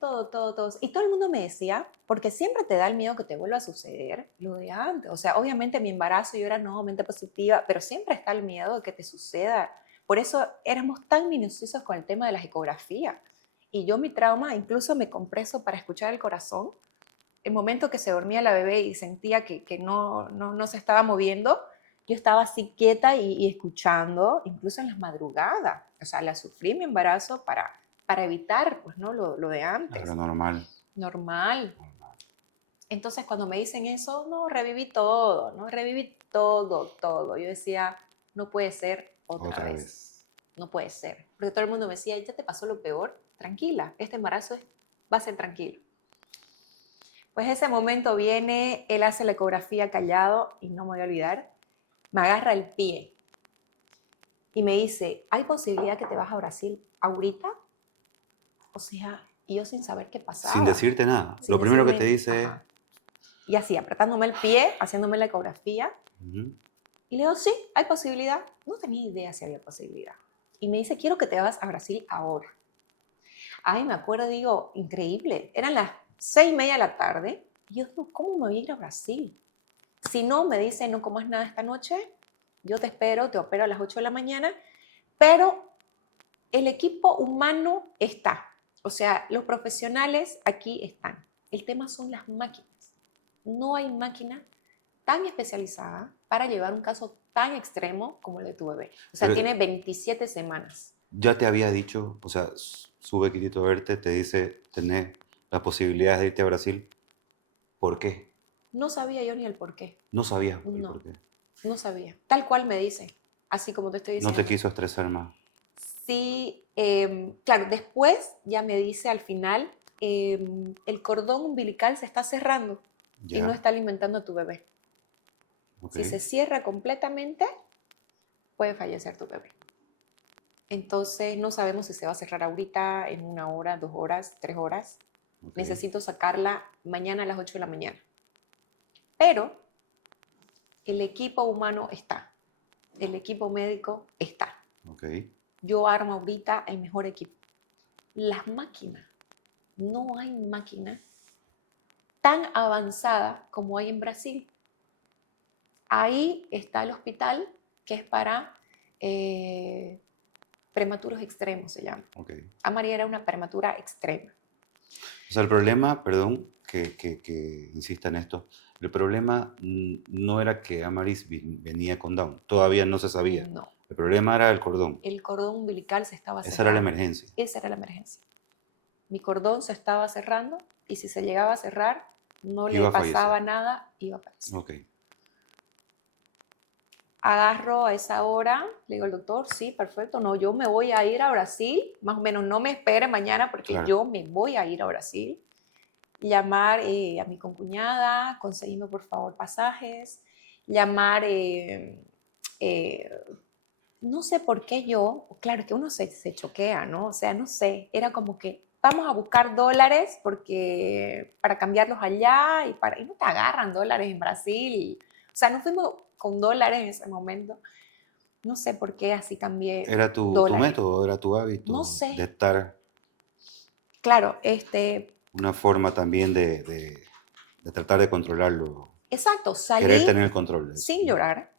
Todo. Y todo el mundo me decía, porque siempre te da el miedo que te vuelva a suceder lo de antes. O sea, obviamente mi embarazo yo era nuevamente positiva, pero siempre está el miedo de que te suceda. Por eso éramos tan minuciosos con el tema de las ecografías. Y yo mi trauma, incluso me compré eso para escuchar el corazón. El momento que se dormía la bebé y sentía que no se estaba moviendo, yo estaba así quieta y escuchando, incluso en las madrugadas. O sea, la sufrí mi embarazo para evitar pues, ¿no? lo de antes. Claro, normal. Entonces, cuando me dicen eso, reviví todo. Yo decía, no puede ser otra vez. No puede ser. Porque todo el mundo me decía, ya te pasó lo peor, tranquila, este embarazo va a ser tranquilo. Pues ese momento viene, él hace la ecografía callado y no me voy a olvidar, me agarra el pie y me dice, ¿hay posibilidad que te vas a Brasil ahorita? O sea, y yo sin saber qué pasaba. Sin decirte nada. Lo primero que te dice es... Y así, apretándome el pie, haciéndome la ecografía. Y le digo, sí, hay posibilidad. No tenía idea si había posibilidad. Y me dice, quiero que te vas a Brasil ahora. Ay, me acuerdo, digo, increíble. Eran las 6:30 de la tarde. Y yo digo, ¿cómo me voy a ir a Brasil? Si no, me dice, no comas nada esta noche. Yo te espero, te opero a las 8 de la mañana. Pero el equipo humano está. O sea, los profesionales aquí están. El tema son las máquinas. No hay máquina tan especializada para llevar un caso tan extremo como el de tu bebé. O sea, tiene 27 semanas. Ya te había dicho, o sea, sube Quitito a verte, te dice, tenés las posibilidades de irte a Brasil. ¿Por qué? No sabía yo ni el por qué. ¿No sabías el por qué? No sabía. Tal cual me dice, así como te estoy diciendo. ¿No te quiso estresar más? Sí, claro, después ya me dice al final, el cordón umbilical se está cerrando y no está alimentando a tu bebé. Si se cierra completamente, puede fallecer tu bebé. Entonces no sabemos si se va a cerrar ahorita, en 1 hora, 2 horas, 3 horas. Necesito sacarla mañana a las 8 de la mañana. Pero el equipo humano está, el equipo médico está. Yo armo ahorita el mejor equipo. Las máquinas, no hay máquina tan avanzada como hay en Brasil. Ahí está el hospital, que es para prematuros extremos, se llama. Amaria era una prematura extrema. O sea, el problema, perdón, que insista en esto. El problema no era que Amaris venía con Down, todavía no se sabía. No, El problema era el cordón. el cordón umbilical se estaba Esa era la cerrando. emergencia. Esa era la emergencia. Mi cordón se estaba cerrando y si se llegaba a cerrar, no le Iba a pasaba fallecer. nada, iba a fallecer. Ok. Agarro a esa hora, le digo al doctor, sí, perfecto, no, yo me voy a ir a Brasil, más o menos no me espere mañana porque Claro. yo me voy a ir a Brasil. Llamar a mi concuñada, conseguirme por favor pasajes, llamar, no sé por qué yo, claro que uno se choquea, ¿no? O sea, no sé, era como que vamos a buscar dólares porque para cambiarlos allá y no te agarran dólares en Brasil. O sea, no fuimos con dólares en ese momento. No sé por qué así cambié ¿Era tu dólares. método, era tu hábito No de sé. estar, Claro, una forma también de tratar de controlarlo, exacto, querer salí tener el control de eso? sin llorar.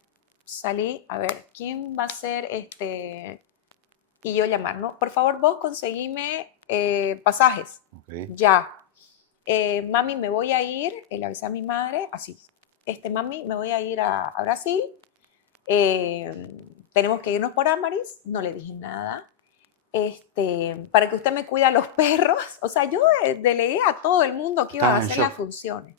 Salí a ver quién va a ser y yo llamar, ¿no? Por favor, vos conseguime pasajes. Ok. Ya. Mami, me voy a ir, le avisé a mi madre, así. Mami, me voy a ir a Brasil. Tenemos que irnos por Amaris. No le dije nada. Para que usted me cuide a los perros. O sea, yo delegué a todo el mundo que iba a Estabas en hacer las shock. funciones.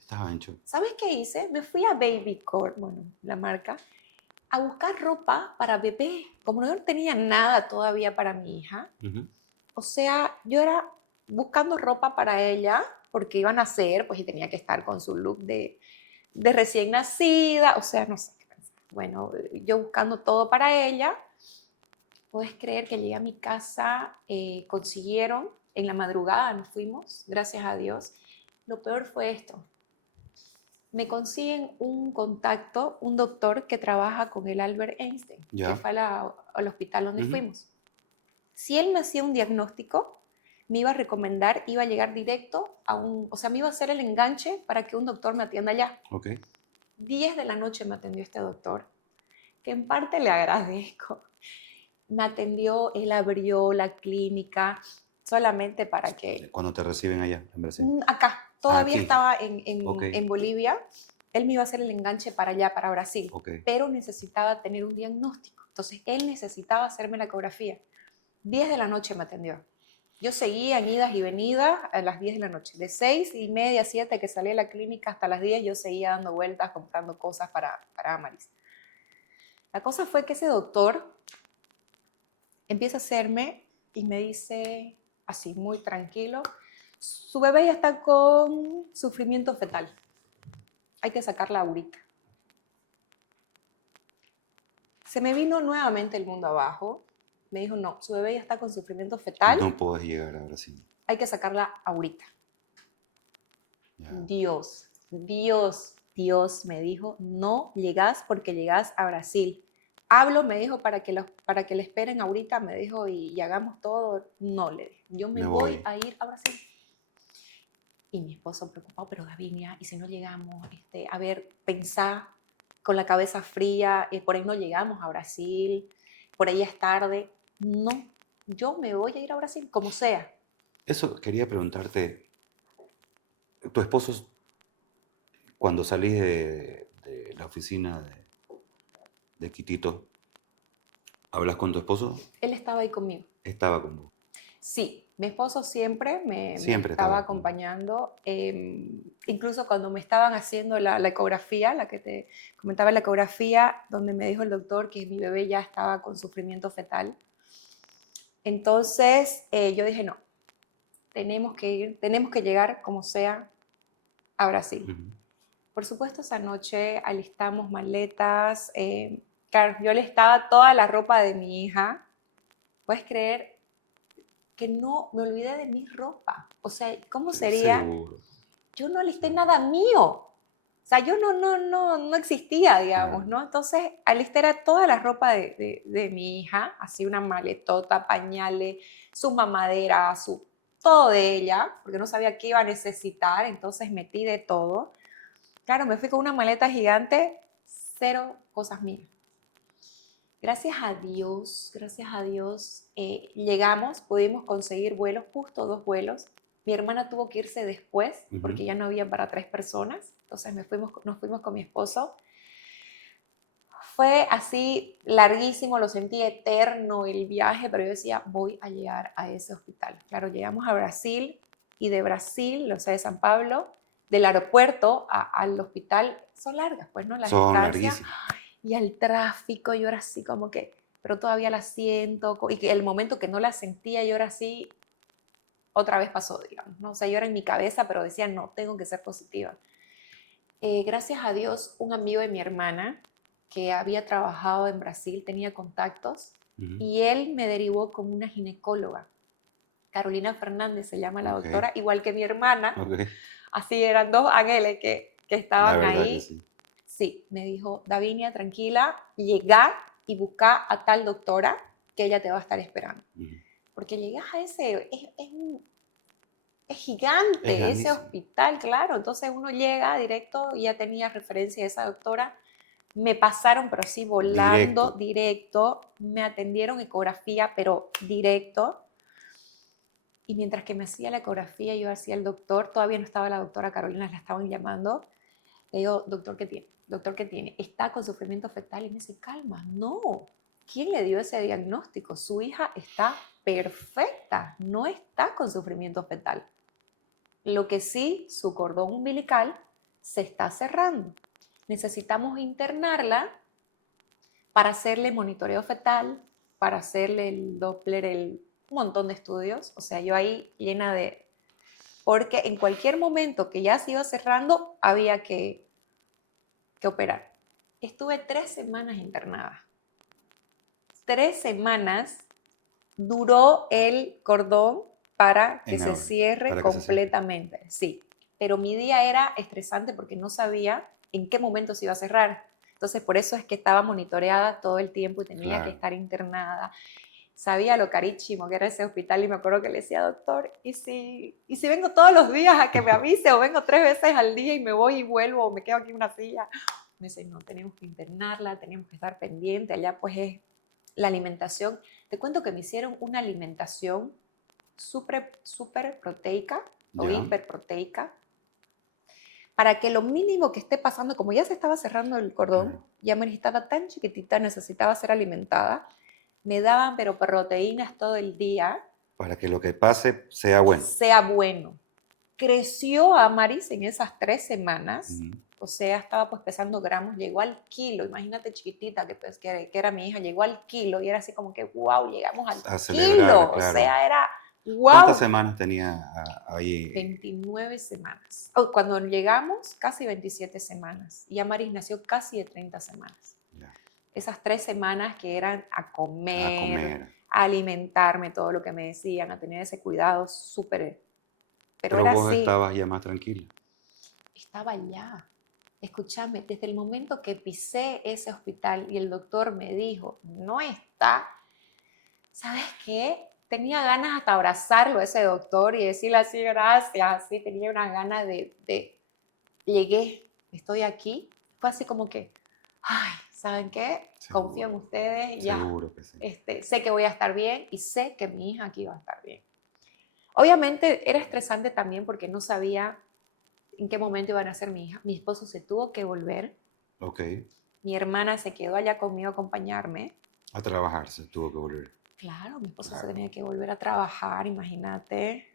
Estaba en shock. ¿Sabes qué hice? Me fui a Baby Core, bueno, la marca, a buscar ropa para bebé. Como no tenía nada todavía para mi hija, Ujú. o sea, yo era buscando ropa para ella, porque iba a nacer, pues y tenía que estar con su look de recién nacida, o sea, no sé qué pensar. Bueno, yo buscando todo para ella. ¿Puedes creer que llegué a mi casa, consiguieron, en la madrugada nos fuimos, gracias a Dios? Lo peor fue esto. Me consiguen un contacto, un doctor que trabaja con el Albert Einstein, que Ya. fue al hospital donde Ujú. fuimos. Si él me hacía un diagnóstico, me iba a recomendar, iba a llegar directo o sea, me iba a hacer el enganche para que un doctor me atienda allá. Ok. 10 de la noche me atendió este doctor, que en parte le agradezco. Me atendió, él abrió la clínica solamente para que Cuando te reciben allá en Brasil. acá, todavía Aquí. estaba Ok. en Bolivia, él me iba a hacer el enganche para allá, para Brasil, Ok. pero necesitaba tener un diagnóstico. Entonces, él necesitaba hacerme la ecografía. 10 de la noche me atendió. Yo seguía en idas y venidas a las 10 de la noche. De 6:30, 7 que salí de la clínica hasta las 10, yo seguía dando vueltas, comprando cosas para Amaris. La cosa fue que ese doctor empieza a hacerme y me dice, así muy tranquilo, su bebé ya está con sufrimiento fetal. Hay que sacarla ahorita. Se me vino nuevamente el mundo abajo. Me dijo, no, su bebé ya está con sufrimiento fetal. No puedes llegar a Brasil. Hay que sacarla ahorita. Ya. Dios me dijo, no llegás porque llegás a Brasil. Hablo, me dijo, para que le esperen ahorita, me dijo, y hagamos todo. No, le dije, yo me voy a ir a Brasil. Y mi esposo preocupado, pero Gavinia, ¿y si no llegamos? A ver, pensá con la cabeza fría, por ahí no llegamos a Brasil, por ahí es tarde. No, yo me voy a ir a Brasil, como sea. Eso quería preguntarte. Tu esposo, cuando salís de la oficina de Quitito, ¿hablas con tu esposo? Él estaba ahí conmigo. Estaba con vos. Sí, mi esposo siempre me Siempre estaba estaba con vos. acompañando, incluso cuando me estaban haciendo la ecografía, la que te comentaba, la ecografía, donde me dijo el doctor que mi bebé ya estaba con sufrimiento fetal. Entonces yo dije, no, tenemos que llegar como sea a Brasil. Ujú. Por supuesto, esa noche alistamos maletas. Claro, yo alistaba toda la ropa de mi hija. ¿Puedes creer que no me olvidé de mi ropa? O sea, ¿cómo sería? Seguro. Yo no alisté nada mío. O sea, yo no existía, digamos, Claro. ¿no? Entonces, alisté era toda la ropa de mi hija, así una maletota, pañales, su mamadera, todo de ella, porque no sabía qué iba a necesitar, entonces metí de todo. Claro, me fui con una maleta gigante, 0 cosas mías. Gracias a Dios, llegamos, pudimos conseguir vuelos, justo 2 vuelos. Mi hermana tuvo que irse después Ujú. porque ya no había para 3 personas. Entonces nos fuimos con mi esposo. Fue así larguísimo, lo sentí eterno el viaje, pero yo decía, voy a llegar a ese hospital. Claro, llegamos a Brasil y de Brasil, o sea, de San Pablo, del aeropuerto al hospital, son largas, pues, ¿no? Las Son distancias. larguísimas. Y al tráfico, yo era así como que, pero todavía la siento. Y que el momento que no la sentía, yo era así, otra vez pasó, digamos, ¿no? O sea, yo era en mi cabeza, pero decía, no, tengo que ser positiva. Gracias a Dios, un amigo de mi hermana que había trabajado en Brasil tenía contactos Ujú. y él me derivó con una ginecóloga. Carolina Fernández se llama la Ok, doctora, igual que mi hermana. ok. Así eran dos ángeles que La estaban verdad que ahí. sí. Sí, me dijo, Davinia, tranquila, llegá y busca a tal doctora que ella te va a estar esperando. Ujú. Porque llegas a ese, es Es gigante ese grandísimo. hospital, claro. Entonces uno llega directo y ya tenía referencia de esa doctora. Me pasaron, pero sí volando, Directo. directo. Me atendieron ecografía, pero directo. Y mientras que me hacía la ecografía, yo hacía el doctor, todavía no estaba la doctora Carolina, la estaban llamando. Le digo, doctor, ¿qué tiene? Doctor, ¿qué tiene? Está con sufrimiento fetal. Y me dice, calma, no. ¿Quién le dio ese diagnóstico? Su hija está perfecta, no está con sufrimiento fetal. Lo que sí, su cordón umbilical se está cerrando. Necesitamos internarla para hacerle monitoreo fetal, para hacerle el Doppler, un montón de estudios. O sea, yo ahí llena de... Porque en cualquier momento que ya se iba cerrando, había que operar. Estuve 3 semanas internada. 3 semanas duró el cordón para que se cierre Para que se cierre. completamente. Sí, pero mi día era estresante porque no sabía en qué momento se iba a cerrar. Entonces, por eso es que estaba monitoreada todo el tiempo y tenía que Claro. estar internada. Sabía lo carísimo que era ese hospital y me acuerdo que le decía, doctor, ¿y si vengo todos los días a que me avise o vengo 3 veces al día y me voy y vuelvo o me quedo aquí en una silla? Me dice, no, tenemos que internarla, tenemos que estar pendiente. Allá pues es la alimentación. Te cuento que me hicieron una alimentación súper proteica o Ya. hiperproteica para que lo mínimo que esté pasando, como ya se estaba cerrando el cordón, Claro. ya Mary estaba tan chiquitita, necesitaba ser alimentada, me daban pero proteínas todo el día, Para que lo que pase sea bueno. sea bueno. Creció Amaris en esas 3 semanas, Ujú. o sea, estaba pues pesando gramos, llegó al kilo, imagínate chiquitita que, pues, que era mi hija, llegó al kilo y era así como que, wow, llegamos al A celebrar, kilo, o claro. sea, era, ¿Cuántas wow, semanas tenía ahí? 29 semanas. Oh, cuando llegamos, casi 27 semanas, y Amaris nació casi de 30 semanas. Ya. Esas 3 semanas que eran a A comer, comer. a alimentarme, todo lo que me decían, a tener ese cuidado súper, pero Pero era vos así. estabas ya más tranquila. Estaba allá. Escúchame, desde el momento que pisé ese hospital y el doctor me dijo, no está, ¿sabes qué? Tenía ganas hasta abrazarlo a ese doctor y decirle así, gracias, sí, tenía una gana llegué, estoy aquí. Fue así como que, ay, ¿saben qué? Confío en Seguro. ustedes, ya, Seguro que sí. sé que voy a estar bien y sé que mi hija aquí va a estar bien. Obviamente era estresante también porque no sabía en qué momento iban a ser mi hija. Mi esposo se tuvo que volver. Ok. Mi hermana se quedó allá conmigo a acompañarme. A trabajar se tuvo que volver. Claro, mi esposo se Claro. tenía que volver a trabajar, imagínate.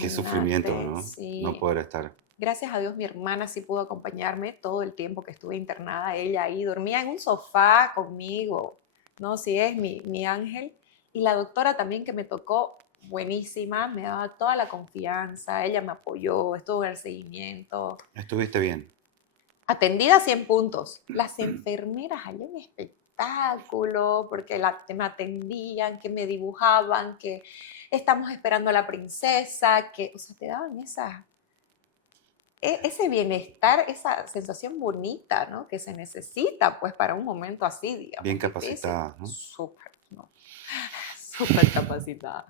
Qué sufrimiento, Imagínate, ¿no? No sí. poder estar. Gracias a Dios mi hermana sí pudo acompañarme todo el tiempo que estuve internada. Ella ahí dormía en un sofá conmigo. No, sí es mi ángel. Y la doctora también que me tocó, buenísima, me daba toda la confianza. Ella me apoyó, estuvo en el seguimiento. Estuviste bien. Atendida 100 puntos. Las enfermeras allá un espectáculo, porque me atendían, que me dibujaban, que estamos esperando a la princesa, que, o sea, te daban ese bienestar, esa sensación bonita, ¿no? Que se necesita, pues, para un momento así, Bien digamos, difícil. capacitada, ¿no? Súper, ¿no? Súper capacitada.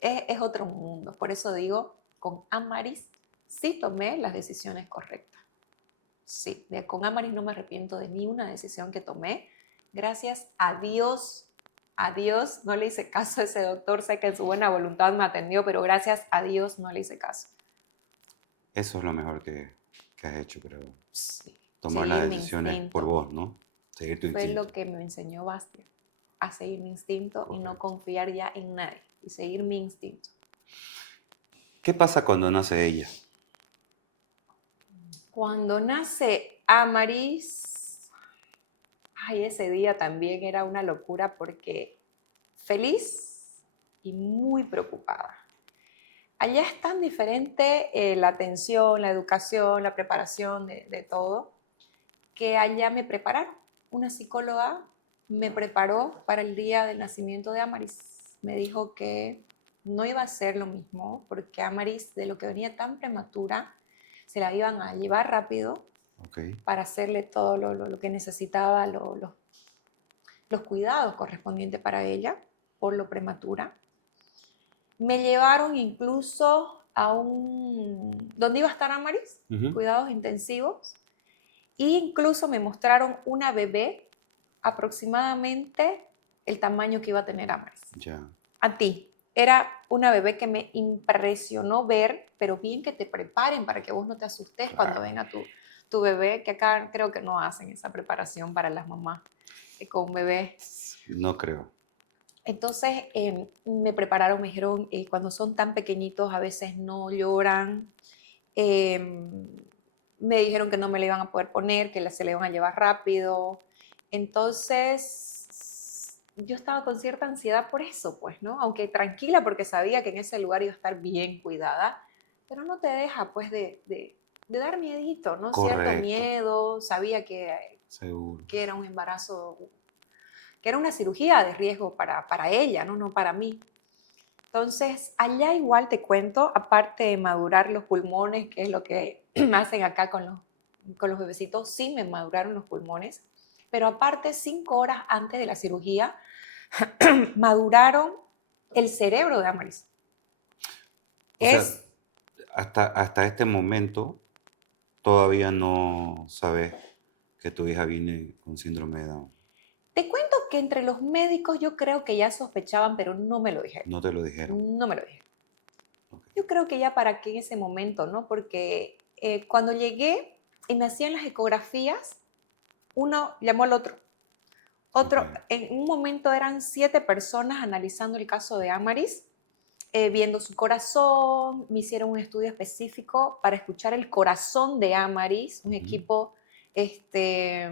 Es otro mundo. Por eso digo, con Amaris sí tomé las decisiones correctas. Sí, con Amaris no me arrepiento de ni una decisión que tomé. Gracias a Dios a Dios no le hice caso a ese doctor, sé que en su buena voluntad me atendió, pero gracias a Dios no le hice caso. Eso es lo mejor que has hecho, creo. Sí, Tomar las seguir mi decisiones por instinto. vos, ¿no? Seguir tu Fue instinto. lo que me enseñó Bastia, a seguir mi instinto y no Correcto. confiar ya en nadie, y seguir mi instinto. ¿Qué pasa cuando nace ella? Cuando nace Amaris, ay, ese día también era una locura porque feliz y muy preocupada. Allá es tan diferente la atención, la educación, la preparación de todo, que allá me prepararon. Una psicóloga me preparó para el día del nacimiento de Amaris. Me dijo que no iba a ser lo mismo porque Amaris, de lo que venía tan prematura, se la iban a llevar rápido Okay. para hacerle todo lo que necesitaba, los cuidados correspondientes para ella por lo prematura. Me llevaron incluso a donde iba a estar Amaris, cuidados intensivos, e incluso me mostraron una bebé aproximadamente el tamaño que iba a tener Amaris. Ya. A ti. Era una bebé que me impresionó ver, pero bien que te preparen para que vos no te asustes cuando venga tu bebé, que acá creo que no hacen esa preparación para las mamás con un bebé. No creo. Entonces me prepararon, me dijeron, cuando son tan pequeñitos a veces no lloran. Me dijeron que no me la iban a poder poner, que se la iban a llevar rápido. Entonces yo estaba con cierta ansiedad por eso, pues, ¿no? Aunque tranquila porque sabía que en ese lugar iba a estar bien cuidada, pero no te deja, pues, de dar miedito, ¿no? Cierto Correcto. miedo, sabía que Seguro. era un embarazo, que era una cirugía de riesgo para ella, ¿no? No para mí. Entonces, allá igual te cuento, aparte de madurar los pulmones, que es lo que hacen acá con los bebecitos, sí me maduraron los pulmones, pero aparte, 5 horas antes de la cirugía, maduraron el cerebro de Amaris. O sea, hasta este momento todavía no sabes que tu hija viene con síndrome de Down. Te cuento que entre los médicos yo creo que ya sospechaban, pero no me lo dijeron. No te lo dijeron. No me lo dijeron. Okay. Yo creo que ya para qué en ese momento, ¿no? Porque cuando llegué y me hacían las ecografías, uno llamó al otro. Okay. En un momento eran 7 personas analizando el caso de Amaris, viendo su corazón, me hicieron un estudio específico para escuchar el corazón de Amaris, un equipo de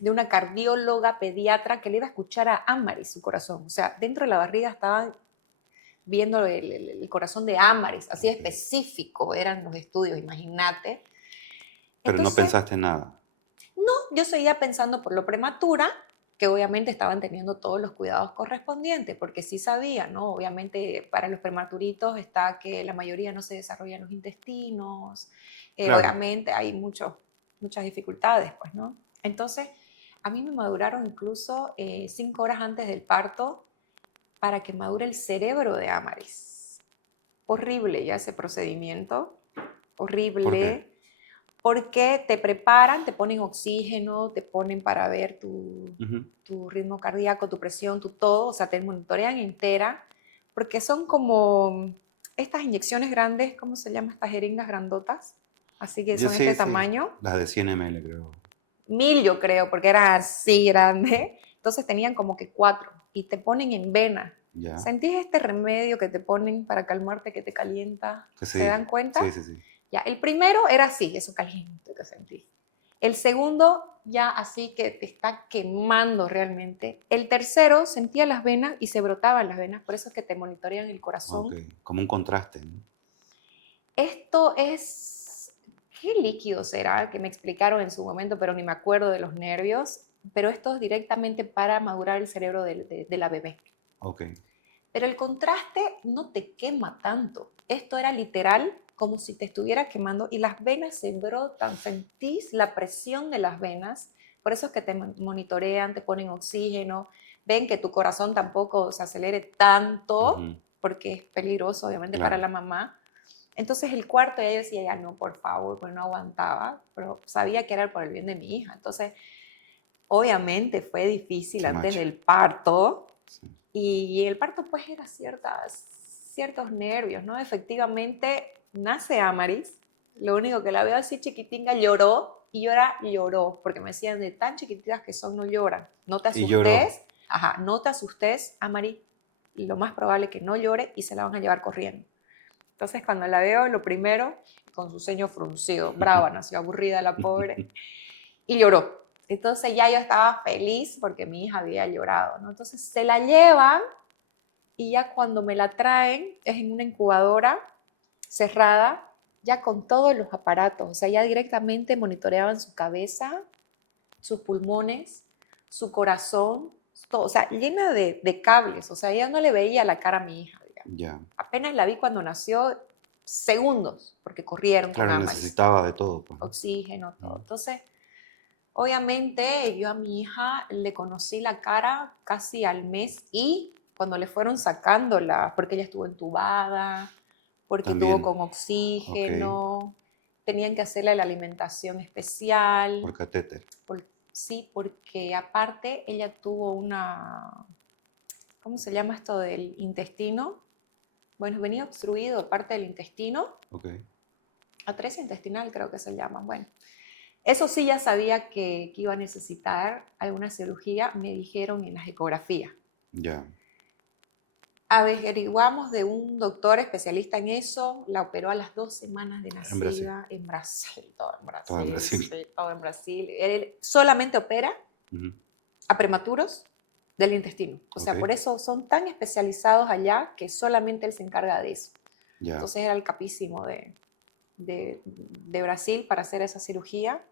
una cardióloga pediatra que le iba a escuchar a Amaris su corazón. O sea, dentro de la barriga estaban viendo el corazón de Amaris, así específico eran los estudios, imagínate. Pero Entonces, no pensaste nada. no, yo seguía pensando por lo prematura, que obviamente estaban teniendo todos los cuidados correspondientes, porque sí sabía, ¿no? Obviamente para los prematuritos está que la mayoría no se desarrollan los intestinos, Claro. obviamente hay muchas dificultades, pues, ¿no? Entonces, a mí me maduraron incluso 5 horas antes del parto para que madure el cerebro de Amaris. Horrible ya ese procedimiento, horrible. ¿Por qué? Porque te preparan, te ponen oxígeno, te ponen para ver tu ritmo cardíaco, tu presión, tu todo, o sea, te monitorean entera, porque son como estas inyecciones grandes, ¿cómo se llama? Estas jeringas grandotas, así que Yo son sí, este sí. tamaño. Las de 100 ml, creo. 1000 yo creo, porque era así grande, entonces tenían como que 4 y te ponen en vena. Ya. ¿Sentís este remedio que te ponen para calmarte, que te calienta? Sí. ¿Se dan cuenta? Sí, sí, sí. Ya, el primero era así, eso caliente que sentí. El segundo ya así que te está quemando realmente. El tercero sentía las venas y se brotaban las venas, por eso es que te monitorean el corazón. Ok, como un contraste, ¿no? Esto es, ¿qué líquido será? Que me explicaron en su momento, pero ni me acuerdo de los nervios. Pero esto es directamente para madurar el cerebro de la bebé. Ok. Pero el contraste no te quema tanto. Esto era literal como si te estuviera quemando y las venas se brotan, sentís la presión de las venas, por eso es que te monitorean, te ponen oxígeno, ven que tu corazón tampoco se acelere tanto, porque es peligroso obviamente para la mamá. Entonces el cuarto ya yo decía, ya no, por favor, pues no aguantaba, pero sabía que era por el bien de mi hija. Entonces, obviamente fue difícil antes del parto, Sí. Y el parto pues era ciertos nervios, ¿no? Efectivamente nace Amaris, lo único que la veo así chiquitinga, lloró y lloró, porque me decían de tan chiquititas que son no lloran, no te Y lloró. asustes, no te asustes, Amaris, lo más probable es que no llore y se la van a llevar corriendo. Entonces cuando la veo, lo primero, con su ceño fruncido, brava, nació aburrida la pobre, y lloró. Entonces ya yo estaba feliz porque mi hija había llorado, ¿no? Entonces se la llevan y ya cuando me la traen es en una incubadora cerrada, ya con todos los aparatos, o sea, ya directamente monitoreaban su cabeza, sus pulmones, su corazón, todo, o sea, llena de cables, o sea, ya no le veía la cara a mi hija, digamos. Ya. Apenas la vi cuando nació, segundos, porque corrieron con Claro, Amaris, necesitaba de todo, pues, ¿no? oxígeno, todo. Mm. Entonces, obviamente, yo a mi hija le conocí la cara casi al mes y cuando le fueron sacándola, porque ella estuvo entubada, porque tuvo También. con Ok. oxígeno, tenían que hacerle la alimentación especial. Por catéter. Sí, porque aparte ella tuvo ¿cómo se llama esto del intestino? Bueno, venía obstruido parte del intestino, Ok. atresia intestinal creo que se llama. Bueno, eso sí ya sabía que iba a necesitar alguna cirugía, me dijeron en las ecografías. Ya. Averiguamos de un doctor especialista en eso, la operó a las 2 semanas de En Brasil. nacida, en Brasil, todo en Todo en Brasil, Brasil. sí, todo en Brasil. Él solamente opera Ujú. a prematuros del intestino. O Ok. sea, por eso son tan especializados allá que solamente él se encarga de eso. Ya. Entonces era el capísimo de Brasil para hacer esa cirugía.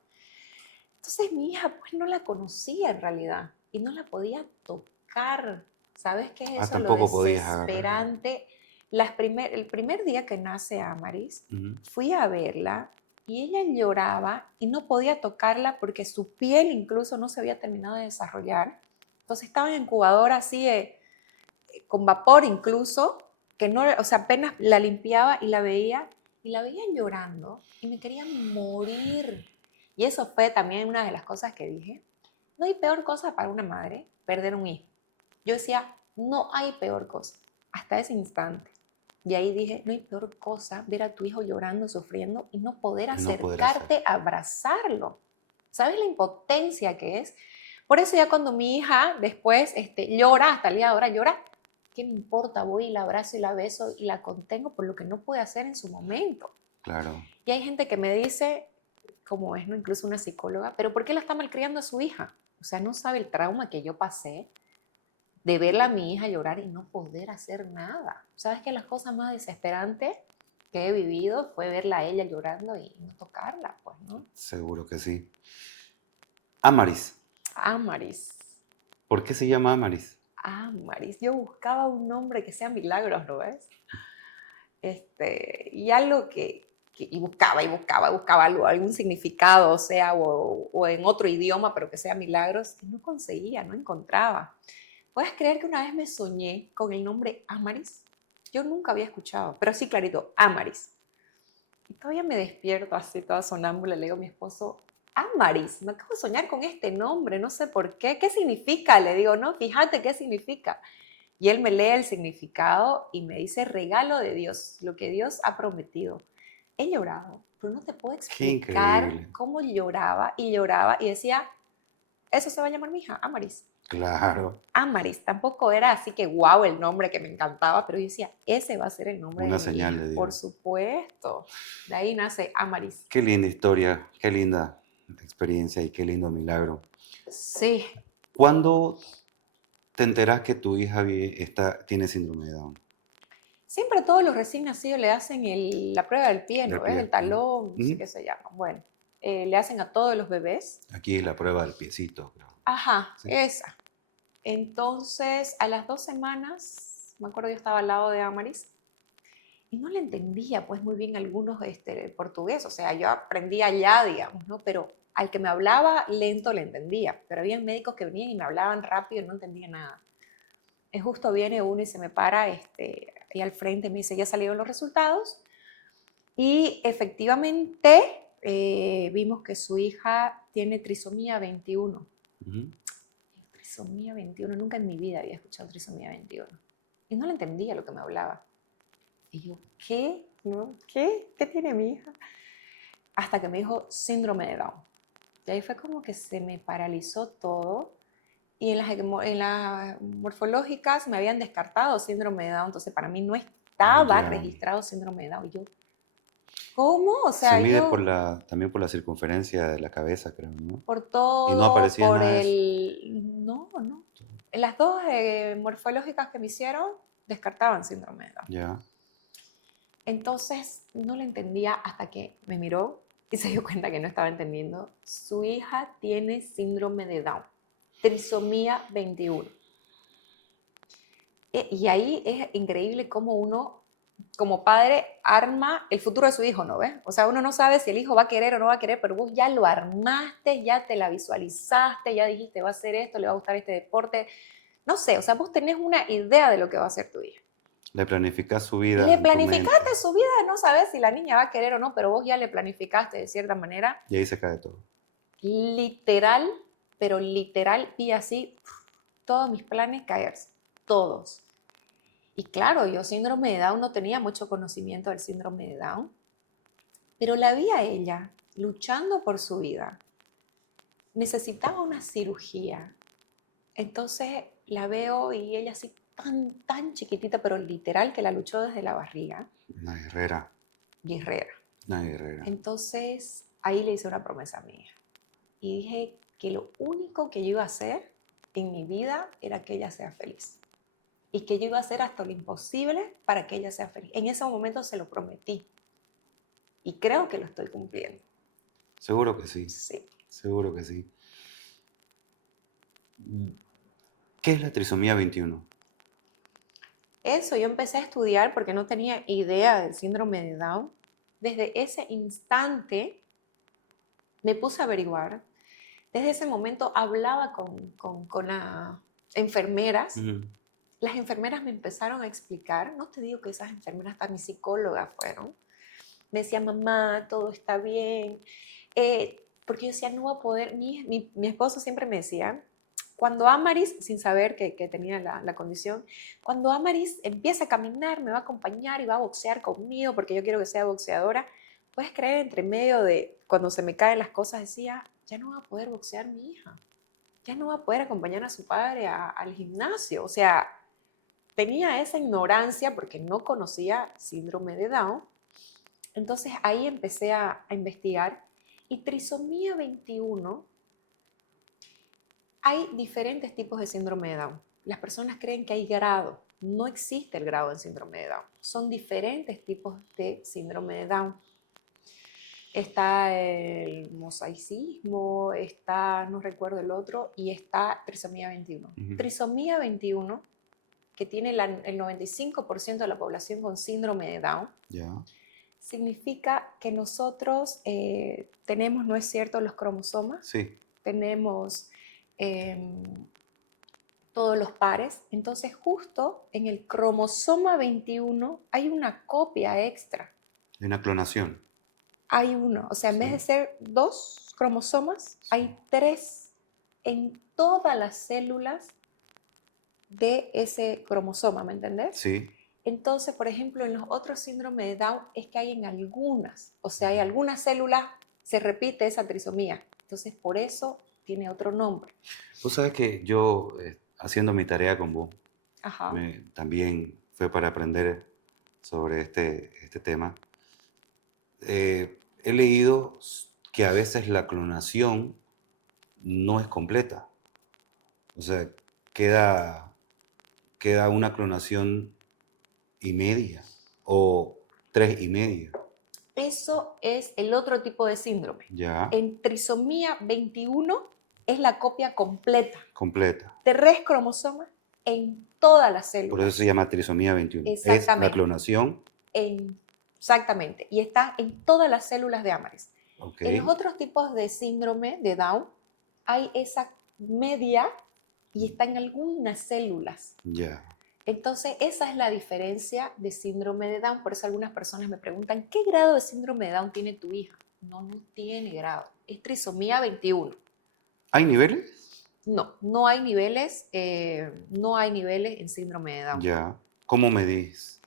Entonces mi hija pues no la conocía en realidad y no la podía tocar. ¿Sabes qué es eso? Lo Tampoco podías agarrar. desesperante. El primer día que nace Amaris, Ujú. fui a verla y ella lloraba y no podía tocarla porque su piel incluso no se había terminado de desarrollar. Entonces estaba en incubadora así, con vapor incluso, que no, o sea, apenas la limpiaba y la veía llorando y me quería morir. Y eso fue también una de las cosas que dije. No hay peor cosa para una madre perder un hijo. Yo decía, no hay peor cosa, hasta ese instante. Y ahí dije, no hay peor cosa ver a tu hijo llorando, sufriendo y no poder Y no poder hacer. acercarte a abrazarlo. ¿Sabes la impotencia que es? Por eso ya cuando mi hija después llora, hasta el día de ahora llora, ¿qué me importa? Voy y la abrazo y la beso y la contengo por lo que no pude hacer en su momento. Claro. Y hay gente que me dice, como es, ¿no? Incluso una psicóloga, pero ¿por qué la está malcriando a su hija? O sea, no sabe el trauma que yo pasé de verla a mi hija llorar y no poder hacer nada. ¿Sabes que las cosas más desesperantes que he vivido fue verla a ella llorando y no tocarla, pues, ¿no? Seguro que sí. Amaris. Amaris. ¿Por qué se llama Amaris? Amaris. Yo buscaba un nombre que sea Milagros, ¿no ves? Y algo y buscaba algo, algún significado, o sea, o en otro idioma, pero que sea Milagros, y no conseguía, no encontraba. ¿Puedes creer que una vez me soñé con el nombre Amaris? Yo nunca había escuchado, pero sí, clarito, Amaris. Y todavía me despierto así, toda sonámbula, le digo a mi esposo, Amaris, me acabo de soñar con este nombre, no sé por qué. ¿Qué significa? Le digo, no, fíjate qué significa. Y él me lee el significado y me dice, regalo de Dios, lo que Dios ha prometido. He llorado, pero no te puedo Qué explicar increíble. cómo lloraba y decía, eso se va a llamar mi hija, Amaris. Claro. Amaris, tampoco era así que guau el nombre que me encantaba, pero yo decía, ese va a ser el nombre Una de mi señal hija, de por Dios. supuesto. De ahí nace Amaris. Qué linda historia, qué linda experiencia y qué lindo milagro. Sí, ¿Cuándo te enteras que tu hija tiene síndrome de Down? siempre a todos los recién nacidos le hacen la prueba del pie, ¿no Del ves? pie. El talón, no sé Ujú. qué se llama. Bueno, le hacen a todos los bebés. Aquí la prueba del piecito, creo. Ajá, Sí. esa. Entonces, a las 2 semanas, me acuerdo yo estaba al lado de Amaris y no le entendía pues muy bien algunos portugués, o sea, yo aprendía allá, digamos, ¿no? Pero al que me hablaba lento le entendía, pero había médicos que venían y me hablaban rápido y no entendía nada. Es justo viene uno y se me para ahí al frente, me dice, ya salieron los resultados y efectivamente vimos que su hija tiene trisomía 21. Ujú. trisomía 21, nunca en mi vida había escuchado trisomía 21. Y no le entendía lo que me hablaba. Y yo, ¿qué? ¿No? ¿Qué? ¿Qué tiene mi hija? Hasta que me dijo síndrome de Down. Y ahí fue como que se me paralizó todo. Y en las morfológicas me habían descartado síndrome de Down. Entonces para mí no estaba registrado síndrome de Down. Y yo, ¿cómo? O Se sea, mide yo también por la circunferencia de la cabeza, creo, ¿no? por Y no todo, aparecía por nada de eso. No. En las dos morfológicas que me hicieron, descartaban síndrome de Down. Ya. Entonces no lo entendía hasta que me miró y se dio cuenta que no estaba entendiendo. Su hija tiene síndrome de Down, trisomía 21. Y ahí es increíble cómo uno, como padre, arma el futuro de su hijo, ¿no ves? O sea, uno no sabe si el hijo va a querer o no va a querer, pero vos ya lo armaste, ya te la visualizaste, ya dijiste, va a hacer esto, le va a gustar este deporte. No sé, o sea, vos tenés una idea de lo que va a hacer tu hija. Le planificás su vida Le en tu mente. planificaste su vida, no sabes si la niña va a querer o no, pero vos ya le planificaste de cierta manera. Y ahí se cae todo. Literal, pero literal, y así, todos mis planes caerse, todos. Y claro, yo síndrome de Down no tenía mucho conocimiento del síndrome de Down, pero la vi a ella luchando por su vida. Necesitaba una cirugía. Entonces la veo y ella así tan chiquitita, pero literal que la luchó desde la barriga. Una guerrera. Guerrera. Una guerrera. Entonces ahí le hice una promesa a mi hija. Y dije que lo único que yo iba a hacer en mi vida era que ella sea feliz. Y que yo iba a hacer hasta lo imposible para que ella sea feliz. En ese momento se lo prometí. Y creo que lo estoy cumpliendo. Seguro que sí. Sí. Seguro que sí. ¿Qué es la trisomía 21? Eso yo empecé a estudiar porque no tenía idea del síndrome de Down. Desde ese instante me puse a averiguar. Desde ese momento hablaba con las enfermeras. Uh-huh. Las enfermeras me empezaron a explicar, no te digo que esas enfermeras, hasta mi psicóloga fueron. Me decía, mamá, todo está bien. Porque yo decía, no voy a poder. Mi esposo siempre me decía, cuando Amaris, sin saber que tenía la condición, cuando Amaris empieza a caminar, me va a acompañar y va a boxear conmigo porque yo quiero que sea boxeadora. Puedes creer, entre medio de cuando se me caen las cosas, decía, ya no va a poder boxear mi hija. Ya no va a poder acompañar a su padre al gimnasio. O sea, tenía esa ignorancia porque no conocía síndrome de Down. Entonces ahí empecé a investigar. Y trisomía 21, hay diferentes tipos de síndrome de Down. Las personas creen que hay grado. No existe el grado en síndrome de Down. Son diferentes tipos de síndrome de Down. Está el mosaicismo, está, no recuerdo el otro, y está trisomía 21. Uh-huh. Trisomía 21, que tiene el 95% de la población con síndrome de Down, Yeah. significa que nosotros tenemos, ¿no es cierto?, los cromosomas. Sí. Tenemos todos los pares. Entonces, justo en el cromosoma 21 hay una copia extra. Hay una clonación. Hay uno. O sea, en vez de ser 2 cromosomas, hay 3 en todas las células de ese cromosoma, ¿me entendés? Sí. Entonces, por ejemplo, en los otros síndromes de Down es que hay en algunas, o sea, hay algunas células, se repite esa trisomía. Entonces, por eso tiene otro nombre. Vos sabés que yo, haciendo mi tarea con vos, Ajá. también fue para aprender sobre este tema. He leído que a veces la clonación no es completa. O sea, queda una clonación y media o 3 y media. Eso es el otro tipo de síndrome. Ya. En trisomía 21 es la copia completa. Completa. 3 cromosomas en todas las células. Por eso se llama trisomía 21. Exactamente. Es la clonación. Exactamente. Y está en todas las células de Amaris. Okay. En los otros tipos de síndrome de Down hay esa media y está en algunas células. Ya. Entonces, esa es la diferencia de síndrome de Down. Por eso algunas personas me preguntan, ¿qué grado de síndrome de Down tiene tu hija? No tiene grado. Es trisomía 21. ¿Hay niveles? No, no hay niveles, no hay niveles en síndrome de Down. Ya. ¿Cómo medís?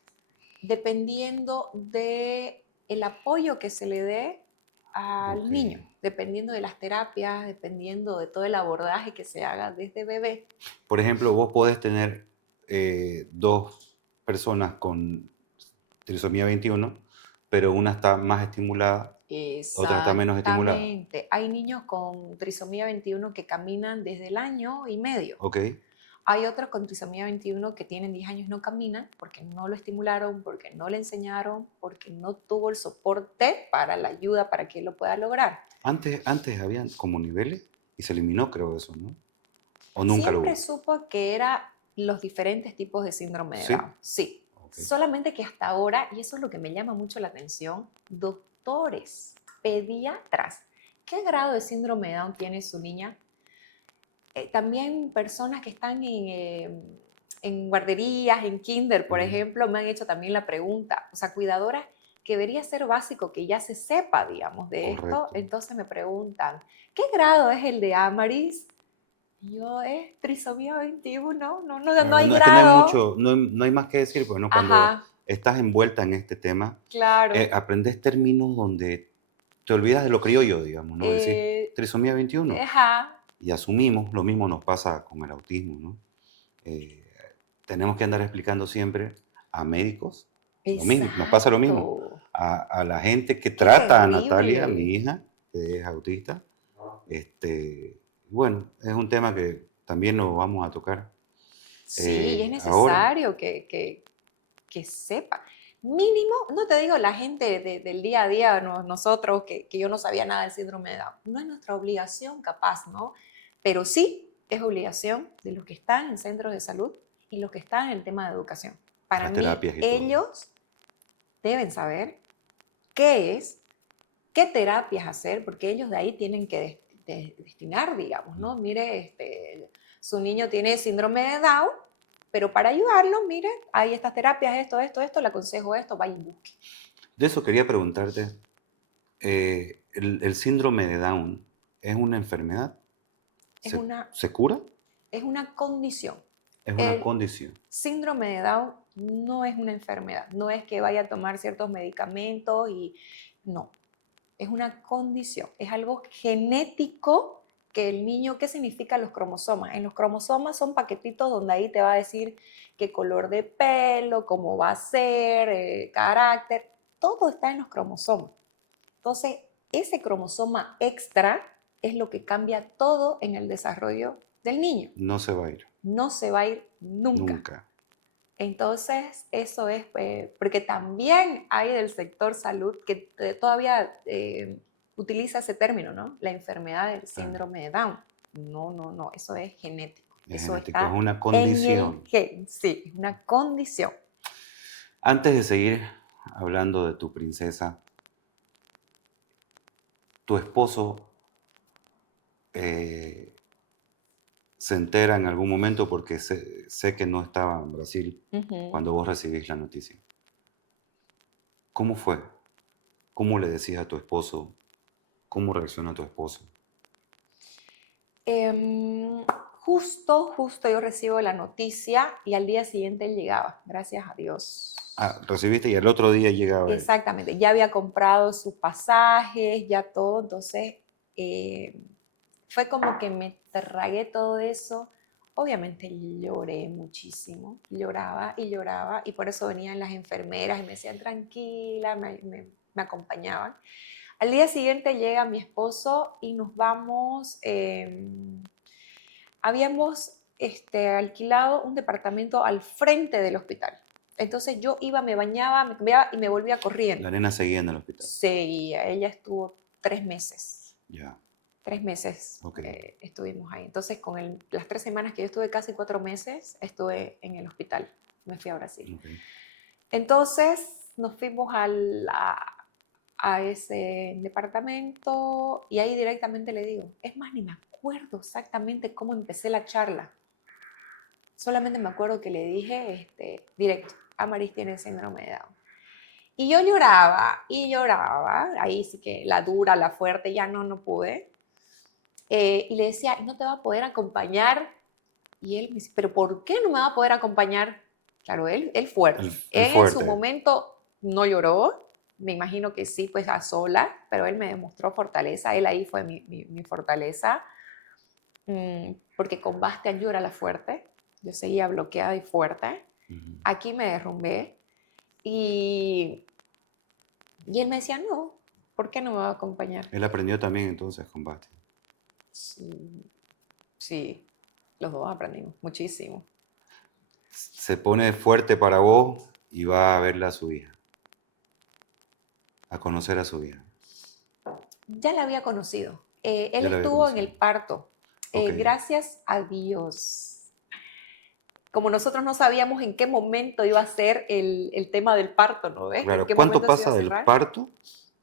Dependiendo de el apoyo que se le dé al Ok. niño, dependiendo de las terapias, dependiendo de todo el abordaje que se haga desde bebé. Por ejemplo, vos podés tener dos personas con trisomía 21, pero una está más estimulada, otra está menos estimulada. Exactamente. Hay niños con trisomía 21 que caminan desde el año y medio. ¿Ok? Hay otros con trisomía 21 que tienen 10 años y no caminan porque no lo estimularon, porque no le enseñaron, porque no tuvo el soporte para la ayuda para que lo pueda lograr. Antes habían como niveles y se eliminó, creo, eso, ¿no? ¿O nunca lo Siempre hubo? supo que eran los diferentes tipos de síndrome de ¿Sí? Down. Sí. Ok. Solamente que hasta ahora, y eso es lo que me llama mucho la atención, doctores, pediatras, ¿qué grado de síndrome de Down tiene su niña? También personas que están en guarderías, en kinder, por Ujú. ejemplo, me han hecho también la pregunta, o sea, cuidadoras, que debería ser básico que ya se sepa, digamos, de esto. Correcto. Entonces me preguntan, ¿qué grado es el de Amaris? Y yo, es trisomía 21, no Claro, hay no, es que no hay grado. mucho, no hay más que decir, pues, ¿no? Cuando Ajá, estás envuelta en este tema, claro. aprendes términos donde te olvidas de lo criollo, digamos, ¿no? Decís Eh, trisomía 21 ajá, y asumimos, lo mismo nos pasa con el autismo, ¿no? Eh, tenemos que andar explicando siempre a médicos, lo mismo, nos pasa lo mismo, exacto. a la gente que Qué trata a Natalia, mi terrible. hija, que es autista. Bueno, es un tema que también lo vamos a tocar Sí, es ahora. necesario que sepa. Mínimo, no te digo la gente del día a día, nosotros, que yo no sabía nada del síndrome de Down. No es nuestra obligación, capaz, ¿no? Pero sí es obligación de los que están en centros de salud y los que están en el tema de educación. Para Las mí, terapias y todo. ellos deben saber qué es, qué terapias hacer, porque ellos de ahí tienen que destinar, digamos, ¿no? Mire, su niño tiene síndrome de Down, pero para ayudarlo, mire, hay estas terapias, esto, le aconsejo esto, vaya y busque. De eso quería preguntarte, el síndrome de Down es una enfermedad? Es ¿Se, una, se cura? es una condición. Es una El condición. síndrome de Down no es una enfermedad, no es que vaya a tomar ciertos medicamentos y no, es una condición, es algo genético que el niño, ¿qué significan los cromosomas? En los cromosomas son paquetitos donde ahí te va a decir qué color de pelo, cómo va a ser, carácter, todo está en los cromosomas. Entonces, ese cromosoma extra es lo que cambia todo en el desarrollo del niño. No se va a ir. No se va a ir nunca. Nunca. Entonces, eso es, porque también hay del sector salud que todavía utiliza ese término, ¿no? La enfermedad del Claro. síndrome de Down. No, eso es genético. Es Eso genético, es está una en el condición. gen, sí, es una condición. Antes de seguir hablando de tu princesa, tu esposo eh, se entera en algún momento porque sé que no estaba en Brasil Ujú. cuando vos recibís la noticia. ¿Cómo fue? ¿Cómo le decías a tu esposo? ¿Cómo reacciona tu esposo? Em, justo yo recibo la noticia y al día siguiente él llegaba, gracias a Dios. Ah, recibiste y el otro día llegaba él. Exactamente, ya había comprado sus pasajes, ya todo, entonces eh, fue como que me tragué todo eso. Obviamente lloré muchísimo, lloraba y por eso venían las enfermeras y me decían tranquila, me acompañaban. Al día siguiente llega mi esposo y nos vamos, habíamos alquilado un departamento al frente del hospital. Entonces yo iba, me bañaba, me cambiaba y me volvía corriendo. La nena seguía en el hospital. Seguía, ella estuvo 3 meses. Ya, 3 meses ok. estuvimos ahí. Entonces, con las 3 semanas que yo estuve, casi 4 meses, estuve en el hospital. Me fui a Brasil. Okay. Entonces, nos fuimos a ese departamento y ahí directamente le digo, es más, ni me acuerdo exactamente cómo empecé la charla. Solamente me acuerdo que le dije directo, Amaris tiene síndrome de Down. Y yo lloraba, ahí sí que la dura, la fuerte, ya no pude. Y le decía, no te va a poder acompañar. Y él me dice, ¿pero por qué no me va a poder acompañar? Claro, él fuerte. El Él en su fuerte. momento no lloró, me imagino que sí, pues a sola, pero él me demostró fortaleza, él ahí fue mi fortaleza, porque con Bastian yo era la fuerte, yo seguía bloqueada y fuerte, Ujú. aquí me derrumbé y, y él me decía, no, ¿por qué no me va a acompañar? Él aprendió también entonces con Basti. Sí, sí, los dos aprendimos muchísimo. Se pone fuerte para vos y va a verla a su hija, a conocer a su hija. Ya la había conocido. Él Ya la había estuvo en conocido. el parto. Ok. Gracias a Dios. Como nosotros no sabíamos en qué momento iba a ser el tema del parto, ¿no ves? En Claro, qué ¿cuánto momento se iba a pasa del cerrar. parto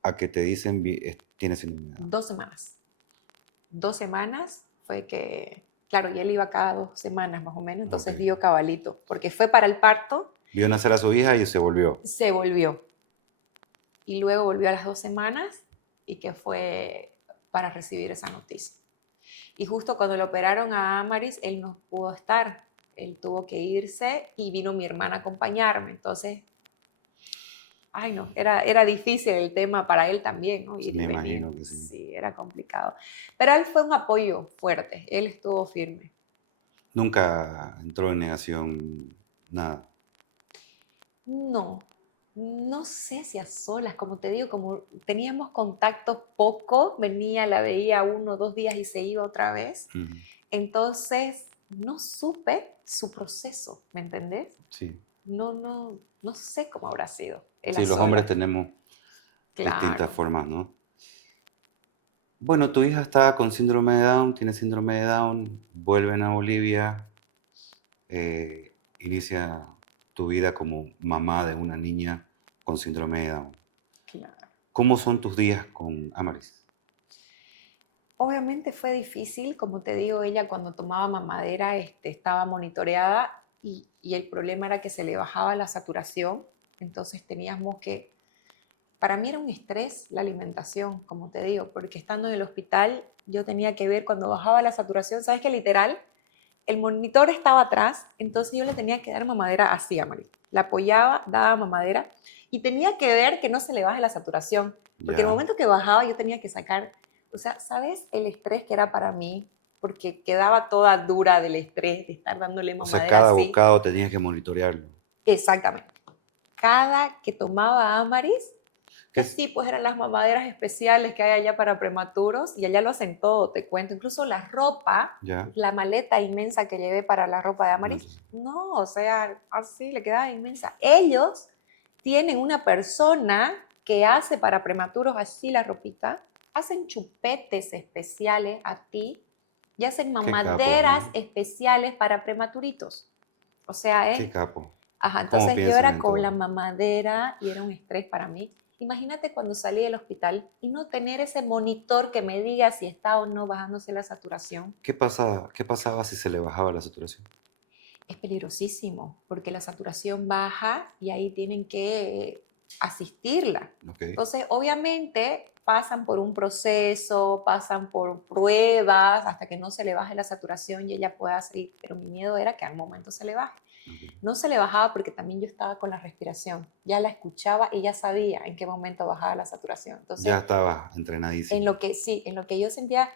a que te dicen tienes síndrome de Down? 2 semanas. 2 semanas fue que, claro, y él iba cada 2 semanas más o menos, entonces Ok. dio cabalito, porque fue para el parto, Vio nacer a su hija y se volvió. se volvió. Y luego volvió a las 2 semanas y que fue para recibir esa noticia. Y justo cuando lo operaron a Amaris, él no pudo estar. Él tuvo que irse y vino mi hermana a acompañarme. Entonces, ay no, era difícil el tema para él también, ¿no? Ir y Me venir. imagino que sí. Sí, era complicado. Pero él fue un apoyo fuerte. Él estuvo firme. Nunca entró en negación, nada. No, no sé si a solas, como te digo, como teníamos contacto poco, venía, la veía 1 o 2 días y se iba otra vez. Ujú. Entonces, no supe su proceso, ¿me entendés? Sí. No sé cómo habrá sido él a Sí, los hombres solas. tenemos distintas Claro, formas, ¿no? Bueno, tu hija está con síndrome de Down, tiene síndrome de Down, vuelven a Bolivia, inicia tu vida como mamá de una niña con síndrome de Down. claro. ¿Cómo son tus días con Amaris? Obviamente fue difícil, como te digo, ella cuando tomaba mamadera estaba monitoreada y el problema era que se le bajaba la saturación, entonces teníamos que, para mí era un estrés la alimentación, como te digo, porque estando en el hospital yo tenía que ver cuando bajaba la saturación, ¿sabes qué? Literal, el monitor estaba atrás, entonces yo le tenía que dar mamadera así a Mari. La apoyaba, daba mamadera y tenía que ver que no se le baje la saturación, porque en el Ya. momento que bajaba yo tenía que sacar, o sea, ¿sabes el estrés que era para mí? Porque quedaba toda dura del estrés de estar dándole O sea, mamadera cada así. bocado tenías que monitorearlo. Exactamente. Cada que tomaba Amaris, ¿Qué que es? sí, pues eran las mamaderas especiales que hay allá para prematuros y allá lo hacen todo, te cuento. Incluso la ropa, Ya. la maleta inmensa que llevé para la ropa de No, Amaris, no, o sea, así le quedaba inmensa. Ellos tienen una persona que hace para prematuros así la ropita, hacen chupetes especiales a ti y hacen qué capos, mamaderas ¿no? especiales para prematuritos. O sea, Qué capo. ajá, ¿Cómo entonces yo piensan era en con la todo? mamadera y era un estrés para mí. Imagínate cuando salí del hospital y no tener ese monitor que me diga si está o no bajándose la saturación. Qué pasaba si se le bajaba la saturación? Es peligrosísimo porque la saturación baja y ahí tienen que asistirla. Ok. Entonces, obviamente, pasan por un proceso, pasan por pruebas hasta que no se le baje la saturación y ella pueda salir. Pero mi miedo era que al momento se le baje. Ok. No se le bajaba porque también yo estaba con la respiración. Ya la escuchaba y ya sabía en qué momento bajaba la saturación. Ya Entonces, estaba en entrenadísimo. lo que sí, en lo que yo sentía,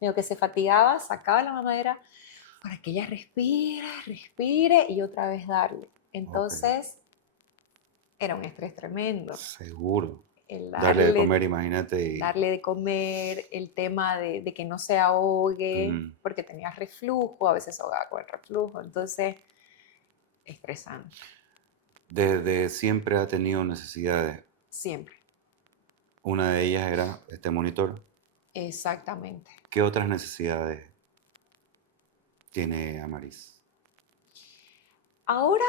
medio que se fatigaba, sacaba la mamadera para que ella respire, respire y otra vez darle. Ok. Entonces, era un estrés tremendo. Seguro. El Darle de darle, comer, imagínate. darle de comer, el tema de que no se ahogue, Ujú. porque tenía reflujo, a veces se ahogaba con el reflujo. Entonces, estresante, Desde siempre ha tenido necesidades. siempre. Una de ellas era este monitor. Exactamente. ¿Qué otras necesidades tiene Amaris? Ahora,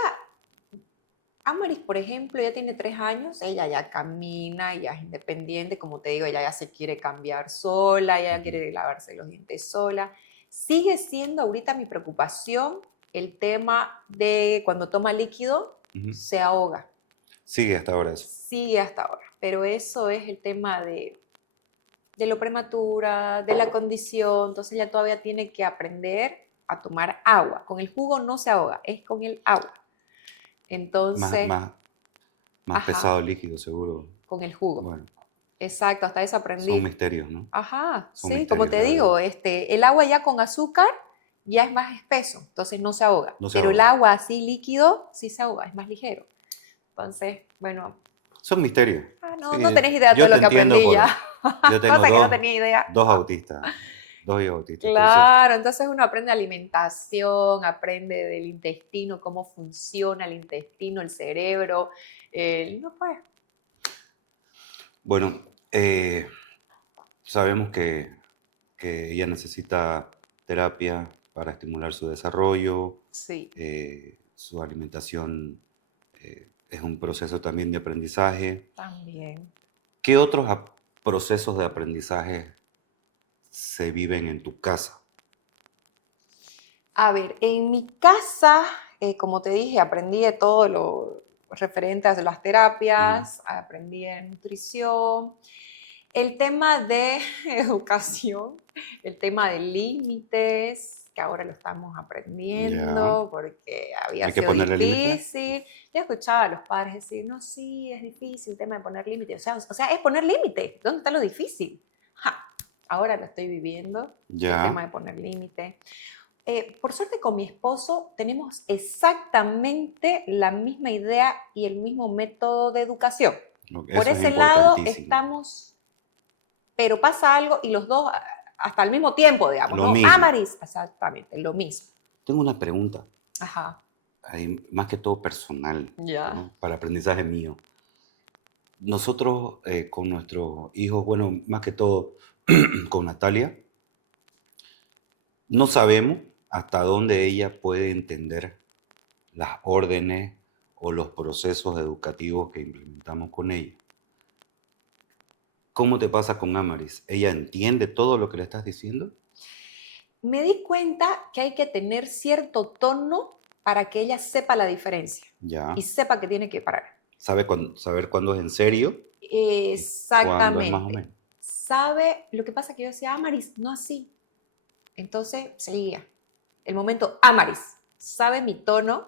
Amaris, por ejemplo, ya tiene 3 años, ella ya camina, ya es independiente, como te digo, ella ya se quiere cambiar sola, ella ya quiere lavarse los dientes sola. Sigue siendo ahorita mi preocupación el tema de cuando toma líquido, Ujú. se ahoga. Sigue hasta ahora eso. Sigue hasta ahora, pero eso es el tema de lo prematura, de la condición, entonces ella todavía tiene que aprender a tomar agua. Con el jugo no se ahoga, es con el agua. Más, Entonces, más, más ajá, pesado el líquido, seguro. con el jugo. Bueno, Exacto, hasta eso son aprendí. misterios, ¿no? Ajá, Son sí, como misterios, te la verdad. digo, el agua ya con azúcar ya es más espeso, entonces no se ahoga. No se Pero el ahoga. agua así líquido sí se ahoga, es más ligero. Entonces, bueno, Son misterios. no, no tenés Sí, idea de todo yo te lo que entiendo aprendí ya. yo tengo Cosa que no tenía idea. dos autistas, dos hijos autistas. Entonces, Claro, entonces uno aprende alimentación, aprende del intestino, cómo funciona el intestino, el cerebro. No pues, bueno, sabemos que ella necesita terapia para estimular su desarrollo, sí, su alimentación es un proceso también de aprendizaje. también. ¿Qué otros procesos de aprendizaje se viven en tu casa? A ver, en mi casa, como te dije, aprendí de todo lo referente a las Ujú. terapias, aprendí de nutrición, el tema de educación, el tema de límites, que ahora lo estamos Ya, aprendiendo porque había hay que sido ponerle límite. difícil. Yo escuchaba a los padres decir, no, sí, es difícil el tema de poner límites. O sea, es poner límites. ¿Dónde está lo difícil? Ja, ahora lo estoy viviendo, el tema Ya, de poner límites. Por suerte con mi esposo tenemos exactamente la misma idea y el mismo método de educación. Por eso es ese lado importantísimo. estamos, pero pasa algo y los dos hasta al mismo tiempo, digamos, Lo ¿no? mismo. Amaris, exactamente, lo mismo. Tengo una pregunta, Ajá, ahí, más que todo personal, ya. ¿no? Para aprendizaje mío. Nosotros con nuestros hijos, bueno, más que todo con Natalia, no sabemos hasta dónde ella puede entender las órdenes o los procesos educativos que implementamos con ella. ¿Cómo te pasa con Amaris? ¿Ella entiende todo lo que le estás diciendo? Me di cuenta que hay que tener cierto tono para que ella sepa la diferencia y Ya. sepa que tiene que parar. Saber cuándo es en serio y cuándo es más o Exactamente. menos. Sabe, lo que pasa que yo decía, Amaris, no así. Entonces seguía. El momento, Amaris, sabe mi tono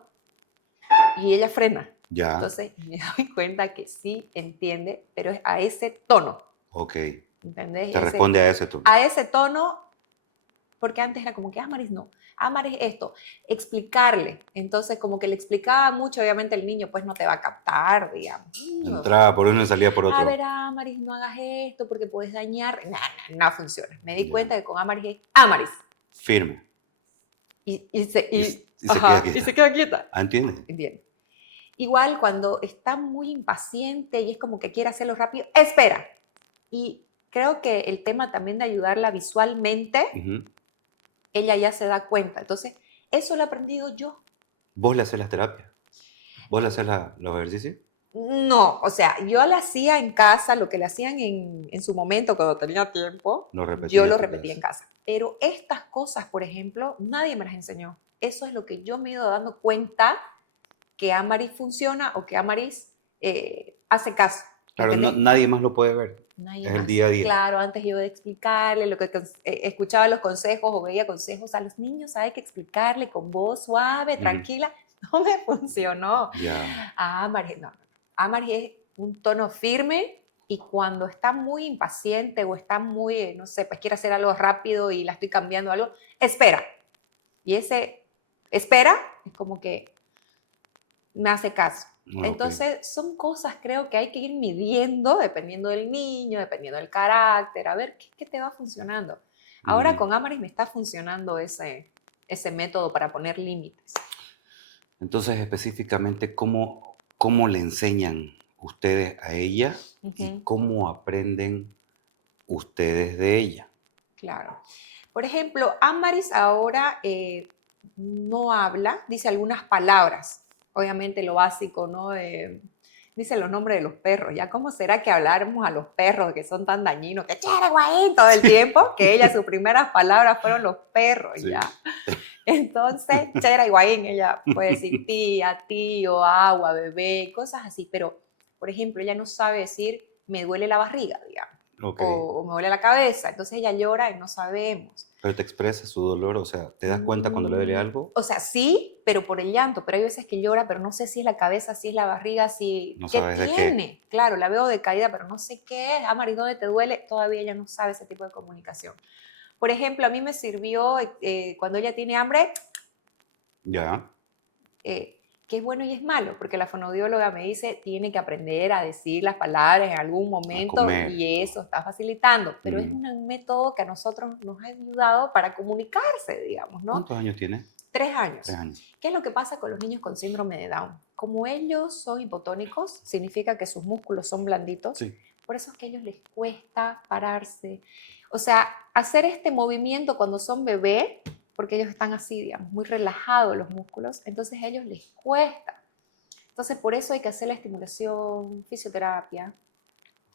y ella frena. Ya, Entonces me doy cuenta que sí entiende, pero es a ese tono. ok. ¿Entendés? Te responde a ese tono. A ese tono, porque antes era como que Amaris no. Amaris esto, explicarle. Entonces como que le explicaba mucho, obviamente el niño pues no te va a captar, digamos. Entraba por uno y salía por A otro. ver, Amaris, no hagas esto porque puedes dañar. No funciona. Me di Ya. cuenta que con Amaris es Amaris. Firme. Y se queda Ajá, y quieta. se queda quieta. ¿Ah, entiendes? Entiende. Igual cuando está muy impaciente y es como que quiere hacerlo rápido, espera. Y creo que el tema también de ayudarla visualmente, Ujú. ella ya se da cuenta. Entonces, eso lo he aprendido yo. ¿Vos le haces las terapias? ¿Vos le haces los ejercicios? No, o sea, yo la hacía en casa, lo que le hacían en su momento cuando tenía tiempo, Lo repetís yo en lo tu repetía casa. en casa. Pero estas cosas, por ejemplo, nadie me las enseñó. Eso es lo que yo me he ido dando cuenta que Amaris funciona o que Amaris hace caso. Claro, ¿Entendés? nadie más lo puede ver. Nadie Es el más. día a día. Claro, antes yo de explicarle lo que escuchaba los consejos o veía consejos a los niños, hay que explicarle con voz suave, Ujú. tranquila. No me funcionó. Ya. A Amaris, no. Amaris es un tono firme y cuando está muy impaciente o está muy, no sé, pues quiere hacer algo rápido y la estoy cambiando algo, espera. Y ese espera es como que me hace caso. Ok. Entonces, son cosas creo que hay que ir midiendo dependiendo del niño, dependiendo del carácter, a ver qué te va funcionando. Ahora Ujú. con Amaris me está funcionando ese método para poner límites. Entonces, específicamente, ¿cómo le enseñan ustedes a ella y Ujú, cómo aprenden ustedes de ella? claro. Por ejemplo, Amaris ahora no habla, dice algunas palabras. Obviamente lo básico, ¿no? Dice los nombres de los perros. ¿Ya cómo será que habláramos a los perros que son tan dañinos, que chere guay todo el tiempo? Que ella, sus primeras palabras fueron los perros, Sí. ¿ya? Entonces, chere guay, ella puede decir tía, tío, agua, bebé, cosas así. Pero, por ejemplo, ella no sabe decir me duele la barriga, digamos. Ok. o me duele la cabeza. Entonces ella llora y no sabemos. Pero te expresa su dolor, o sea, ¿te das cuenta cuando le duele algo? O sea, sí, pero por el llanto, pero hay veces que llora, pero no sé si es la cabeza, si es la barriga, si... No ¿Qué sabes de qué. tiene? Claro, la veo decaída, pero no sé qué es. Amari, ¿dónde te duele? Todavía ella no sabe ese tipo de comunicación. Por ejemplo, a mí me sirvió cuando ella tiene hambre, Ya. que es bueno y es malo, porque la fonoaudióloga me dice, tiene que aprender a decir las palabras en algún A momento comer. y eso está facilitando, pero es Ujú. un método que a nosotros nos ha ayudado para comunicarse, digamos, ¿no? ¿Cuántos años tiene? 3 años. 3 años. ¿Qué es lo que pasa con los niños con síndrome de Down? Como ellos son hipotónicos, significa que sus músculos son blanditos, Sí. por eso es que a ellos les cuesta pararse. O sea, hacer este movimiento cuando son bebé, porque ellos están así, digamos, muy relajados los músculos, entonces a ellos les cuesta. Entonces, por eso hay que hacer la estimulación, fisioterapia.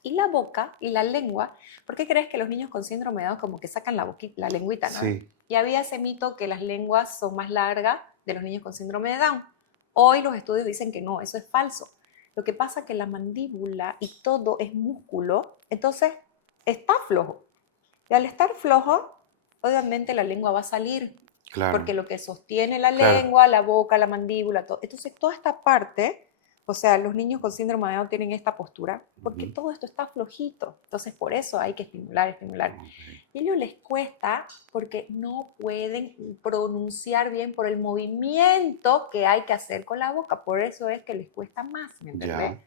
Y la boca y la lengua, ¿por qué crees que los niños con síndrome de Down como que sacan la lengüita, ¿no? Sí. Y había ese mito que las lenguas son más largas de los niños con síndrome de Down. Hoy los estudios dicen que no, eso es falso. Lo que pasa es que la mandíbula y todo es músculo, entonces está flojo. Y al estar flojo, obviamente la lengua va a salir, Claro. porque lo que sostiene la Claro. lengua, la boca, la mandíbula, todo. Entonces toda esta parte, o sea, los niños con síndrome de Down tienen esta postura porque todo esto está flojito. Entonces por eso hay que estimular, estimular. Ok. Y a ellos les cuesta porque no pueden pronunciar bien por el movimiento que hay que hacer con la boca. Por eso es que les cuesta más, ¿me entendés? Ya.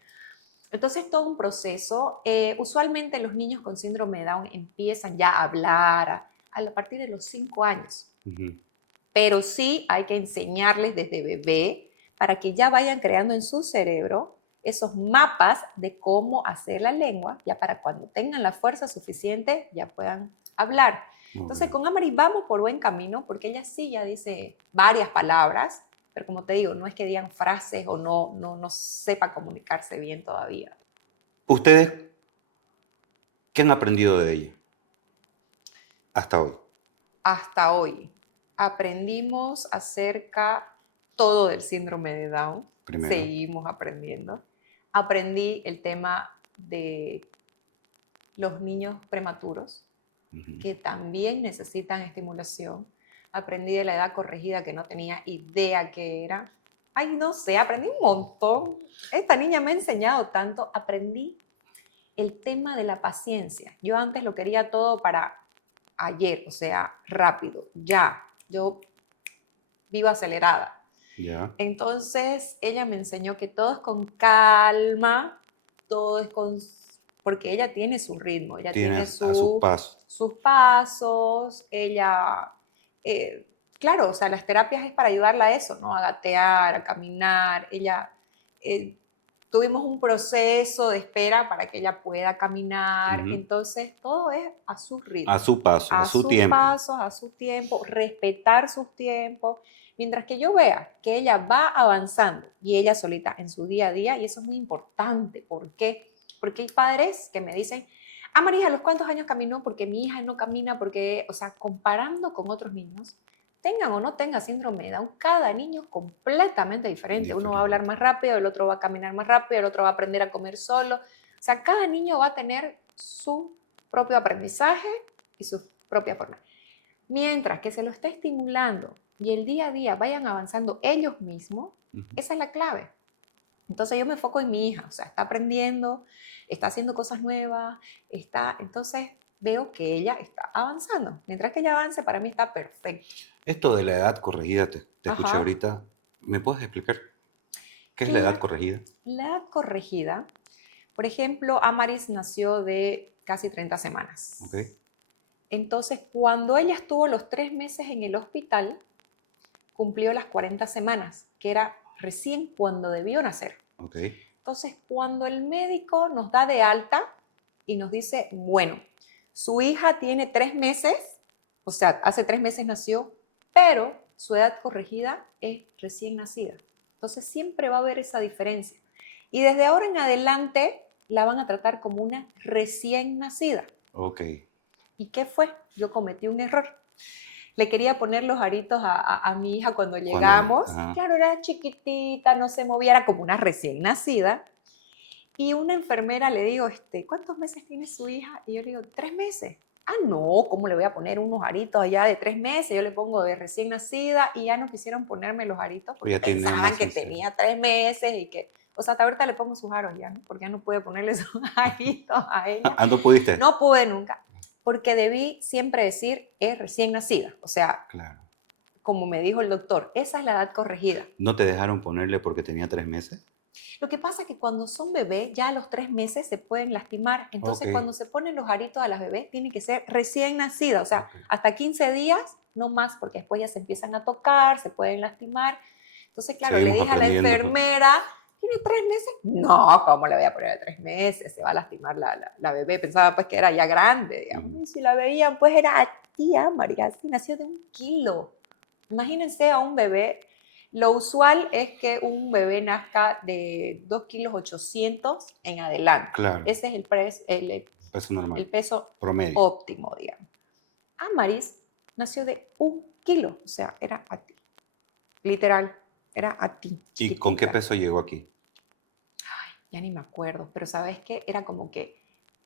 Entonces, todo un proceso. Usualmente los niños con síndrome de Down empiezan ya a hablar a partir de los 5 años. Ujú. Pero sí hay que enseñarles desde bebé para que ya vayan creando en su cerebro esos mapas de cómo hacer la lengua, ya para cuando tengan la fuerza suficiente ya puedan hablar. Entonces, con Amari vamos por buen camino porque ella sí ya dice varias palabras, pero como te digo, no es que digan frases o no sepa comunicarse bien todavía. ¿Ustedes qué han aprendido de ella hasta hoy? Hasta hoy aprendimos acerca todo del síndrome de Down, Primero. seguimos aprendiendo. Aprendí el tema de los niños prematuros, Ujú. que también necesitan estimulación. Aprendí de la edad corregida que no tenía idea qué era. Ay, no sé, aprendí un montón. Esta niña me ha enseñado tanto. Aprendí el tema de la paciencia. Yo antes lo quería todo para ayer, o sea, rápido, ya. Yo vivo acelerada. Ya. Entonces, ella me enseñó que todo es con calma, todo es con... porque ella tiene su ritmo, ella Tiene tiene a sus pasos. sus pasos, ella... claro, o sea, las terapias es para ayudarla a eso, ¿no? A gatear, a caminar. Ella... tuvimos un proceso de espera para que ella pueda caminar. Ujú. Entonces, todo es a su ritmo, A su paso, a a su sus tiempo. pasos, a su tiempo, respetar sus tiempos. Mientras que yo vea que ella va avanzando y ella solita en su día a día, y eso es muy importante. ¿Por qué? Porque hay padres que me dicen, ah, María, ¿a los cuántos años caminó? Porque mi hija no camina, porque, o sea, comparando con otros niños, tengan o no tengan síndrome de Down, cada niño es completamente diferente. Uno va a hablar más rápido, el otro va a caminar más rápido, el otro va a aprender a comer solo. O sea, cada niño va a tener su propio aprendizaje y su propia forma. Mientras que se lo está estimulando y el día a día vayan avanzando ellos mismos, esa es la clave. Entonces yo me enfoco en mi hija, o sea, está aprendiendo, está haciendo cosas nuevas, entonces veo que ella está avanzando. Mientras que ella avance, para mí está perfecto. Esto de la edad corregida, te escuché Ajá. ahorita. ¿Me puedes explicar qué es la ¿Qué edad es corregida? la edad corregida? Por ejemplo, Amaris nació de casi 30 semanas. Ok. Entonces, cuando ella estuvo los 3 meses en el hospital, cumplió las 40 semanas, que era recién cuando debió nacer. Ok. Entonces, cuando el médico nos da de alta y nos dice, bueno, su hija tiene 3 meses, o sea, hace 3 meses nació, pero su edad corregida es recién nacida. Entonces, siempre va a haber esa diferencia. Y desde ahora en adelante la van a tratar como una recién nacida. Ok. ¿Y qué fue? Yo cometí un error. Le quería poner los aritos a mi hija cuando llegamos. Ajá. Claro, era chiquitita, no se movía, era como una recién nacida. Y una enfermera le digo, ¿cuántos meses tiene su hija? Y yo le digo, 3 meses. Ah, no, ¿cómo le voy a poner unos aritos allá de 3 meses? Yo le pongo de recién nacida y ya no quisieron ponerme los aritos porque Ya tiene pensaban más que sinceridad. tenía 3 meses y que, o sea, hasta ahorita le pongo sus aros ya, ¿no? Porque ya no pude ponerle sus aritos a ella. Ah, ¿no pudiste? No pude nunca, porque debí siempre decir, es recién nacida. O sea, Claro. como me dijo el doctor, esa es la edad corregida. ¿No te dejaron ponerle porque tenía 3 meses? Lo que pasa es que cuando son bebés, ya a los 3 meses se pueden lastimar. Entonces, Ok. cuando se ponen los aritos a las bebés, tiene que ser recién nacida. O sea, Ok. hasta 15 días, no más, porque después ya se empiezan a tocar, se pueden lastimar. Entonces, claro, le Seguimos dije a la aprendiendo. enfermera, ¿tiene 3 meses? No, ¿cómo le voy a poner a 3 meses? Se va a lastimar la bebé. Pensaba pues que era ya grande, digamos. Y si la veían, pues era tía María, sí, nació de 1 kilo. Imagínense a un bebé. Lo usual es que un bebé nazca de 2,8 kilos en adelante. Claro. Ese es Peso normal. el peso Promedio. óptimo, digamos. Amaris nació de 1 kilo, o sea, era a ti. Literal, era a ti. ¿Y con qué Chiquitica. peso llegó aquí? Ya ni me acuerdo, pero ¿sabes qué? Era como que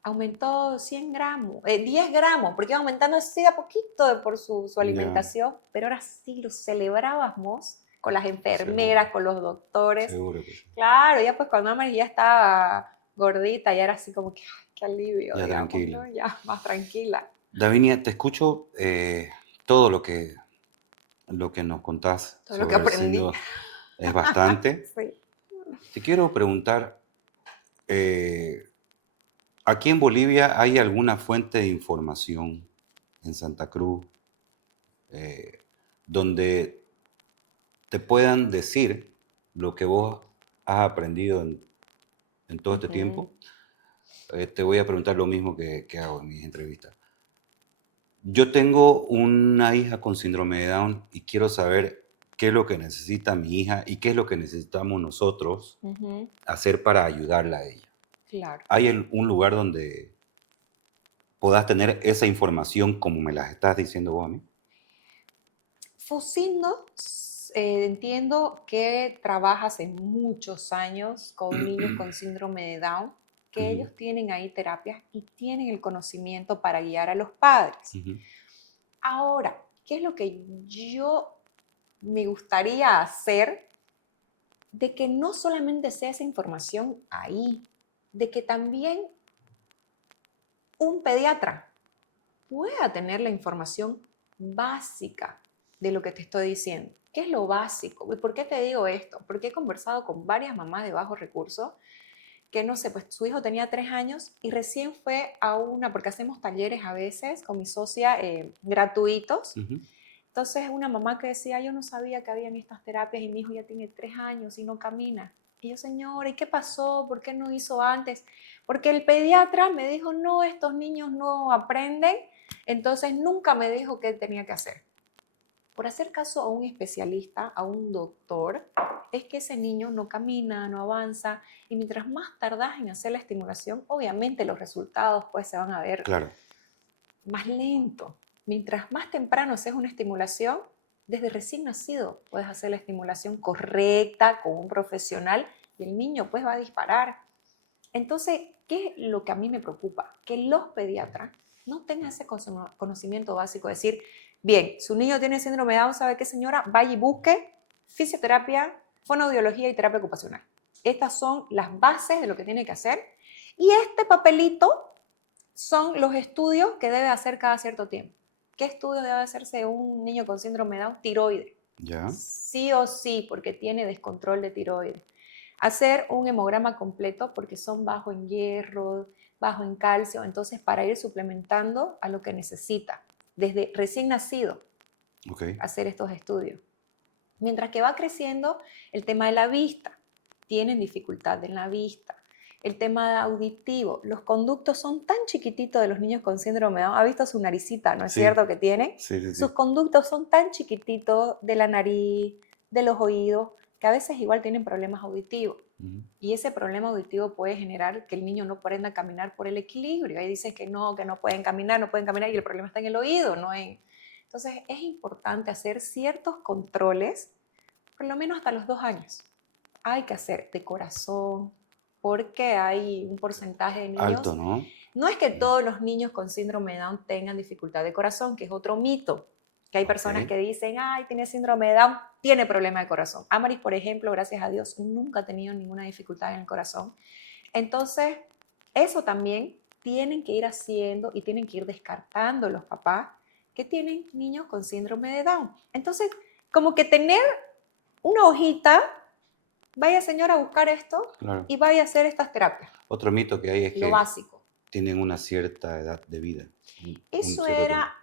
aumentó 100 gramos, 10 gramos, porque iba aumentando así de a poquito por su Ya. alimentación, pero ahora sí lo celebrábamos con las enfermeras, Seguro. con los doctores. Seguro que sí. Claro, ya pues cuando Amaris ya estaba gordita, ya era así como que, ay, qué alivio, Ya digamos, tranquila. ¿no? Ya más tranquila. Davinia, te escucho todo lo que nos contás Todo lo que sobre el aprendí. síndrome es bastante. Sí. Te quiero preguntar, ¿aquí en Bolivia hay alguna fuente de información en Santa Cruz eh, donde te puedan decir lo que vos has aprendido en todo este Ujú. tiempo? Te voy a preguntar lo mismo que hago en mis entrevistas. Yo tengo una hija con síndrome de Down y quiero saber qué es lo que necesita mi hija y qué es lo que necesitamos nosotros Ujú. hacer para ayudarla a ella. Claro. ¿Hay un lugar donde puedas tener esa información como me la estás diciendo vos a mí? Fusindo, entiendo que trabajas hace muchos años con niños con síndrome de Down, que Ujú, ellos tienen ahí terapias y tienen el conocimiento para guiar a los padres. ujú, Ahora, ¿qué es lo que yo me gustaría hacer? De que no solamente sea esa información ahí, de que también un pediatra pueda tener la información básica de lo que te estoy diciendo. ¿Qué es lo básico? ¿Y por qué te digo esto? Porque he conversado con varias mamás de bajos recursos que, no sé, pues su hijo tenía 3 años y recién fue a porque hacemos talleres a veces con mi socia gratuitos. ujú. Entonces una mamá que decía, yo no sabía que habían estas terapias y mi hijo ya tiene 3 años y no camina. Y yo, señora, ¿y qué pasó? ¿Por qué no hizo antes? Porque el pediatra me dijo, no, estos niños no aprenden, entonces nunca me dijo qué tenía que hacer. Por hacer caso a un especialista, a un doctor, es que ese niño no camina, no avanza, y mientras más tardas en hacer la estimulación, obviamente los resultados pues se van a ver Claro, más lento. Mientras más temprano haces una estimulación, desde recién nacido puedes hacer la estimulación correcta con un profesional y el niño pues va a disparar. Entonces, ¿qué es lo que a mí me preocupa? Que los pediatras no tengan ese conocimiento básico de decir, bien, su niño tiene síndrome de Down, ¿sabe qué, señora? Vaya y busque fisioterapia, fonoaudiología y terapia ocupacional. Estas son las bases de lo que tiene que hacer. Y este papelito son los estudios que debe hacer cada cierto tiempo. ¿Qué estudios debe hacerse un niño con síndrome de Down? Tiroides. ya. Sí o sí, porque tiene descontrol de tiroides. Hacer un hemograma completo porque son bajo en hierro, bajo en calcio, entonces para ir suplementando a lo que necesita. Desde recién nacido, Ok. hacer estos estudios. Mientras que va creciendo el tema de la vista, tienen dificultad en la vista. El tema auditivo, los conductos son tan chiquititos de los niños con síndrome de Down. ¿Ha visto su naricita, no es Sí, cierto que tiene? sí, sí, Sus sí. conductos son tan chiquititos de la nariz, de los oídos, que a veces igual tienen problemas auditivos. Ujú. Y ese problema auditivo puede generar que el niño no aprenda a caminar por el equilibrio. Ahí dicen que no pueden caminar, no pueden caminar y el problema está en el oído, no en... Entonces es importante hacer ciertos controles por lo menos hasta los 2 años. Hay que hacer de corazón, porque hay un porcentaje de niños. Alto, ¿no? No es que todos los niños con síndrome de Down tengan dificultad de corazón, que es otro mito. Que hay personas Ok. que dicen, ay, tiene síndrome de Down, tiene problema de corazón. Amaris, por ejemplo, gracias a Dios, nunca ha tenido ninguna dificultad en el corazón. Entonces, eso también tienen que ir haciendo y tienen que ir descartando los papás que tienen niños con síndrome de Down. Entonces, como que tener una hojita, vaya señora a buscar esto Claro. y vaya a hacer estas terapias. Otro mito que hay es Lo que básico. tienen una cierta edad de vida. un Eso cierto era tiempo.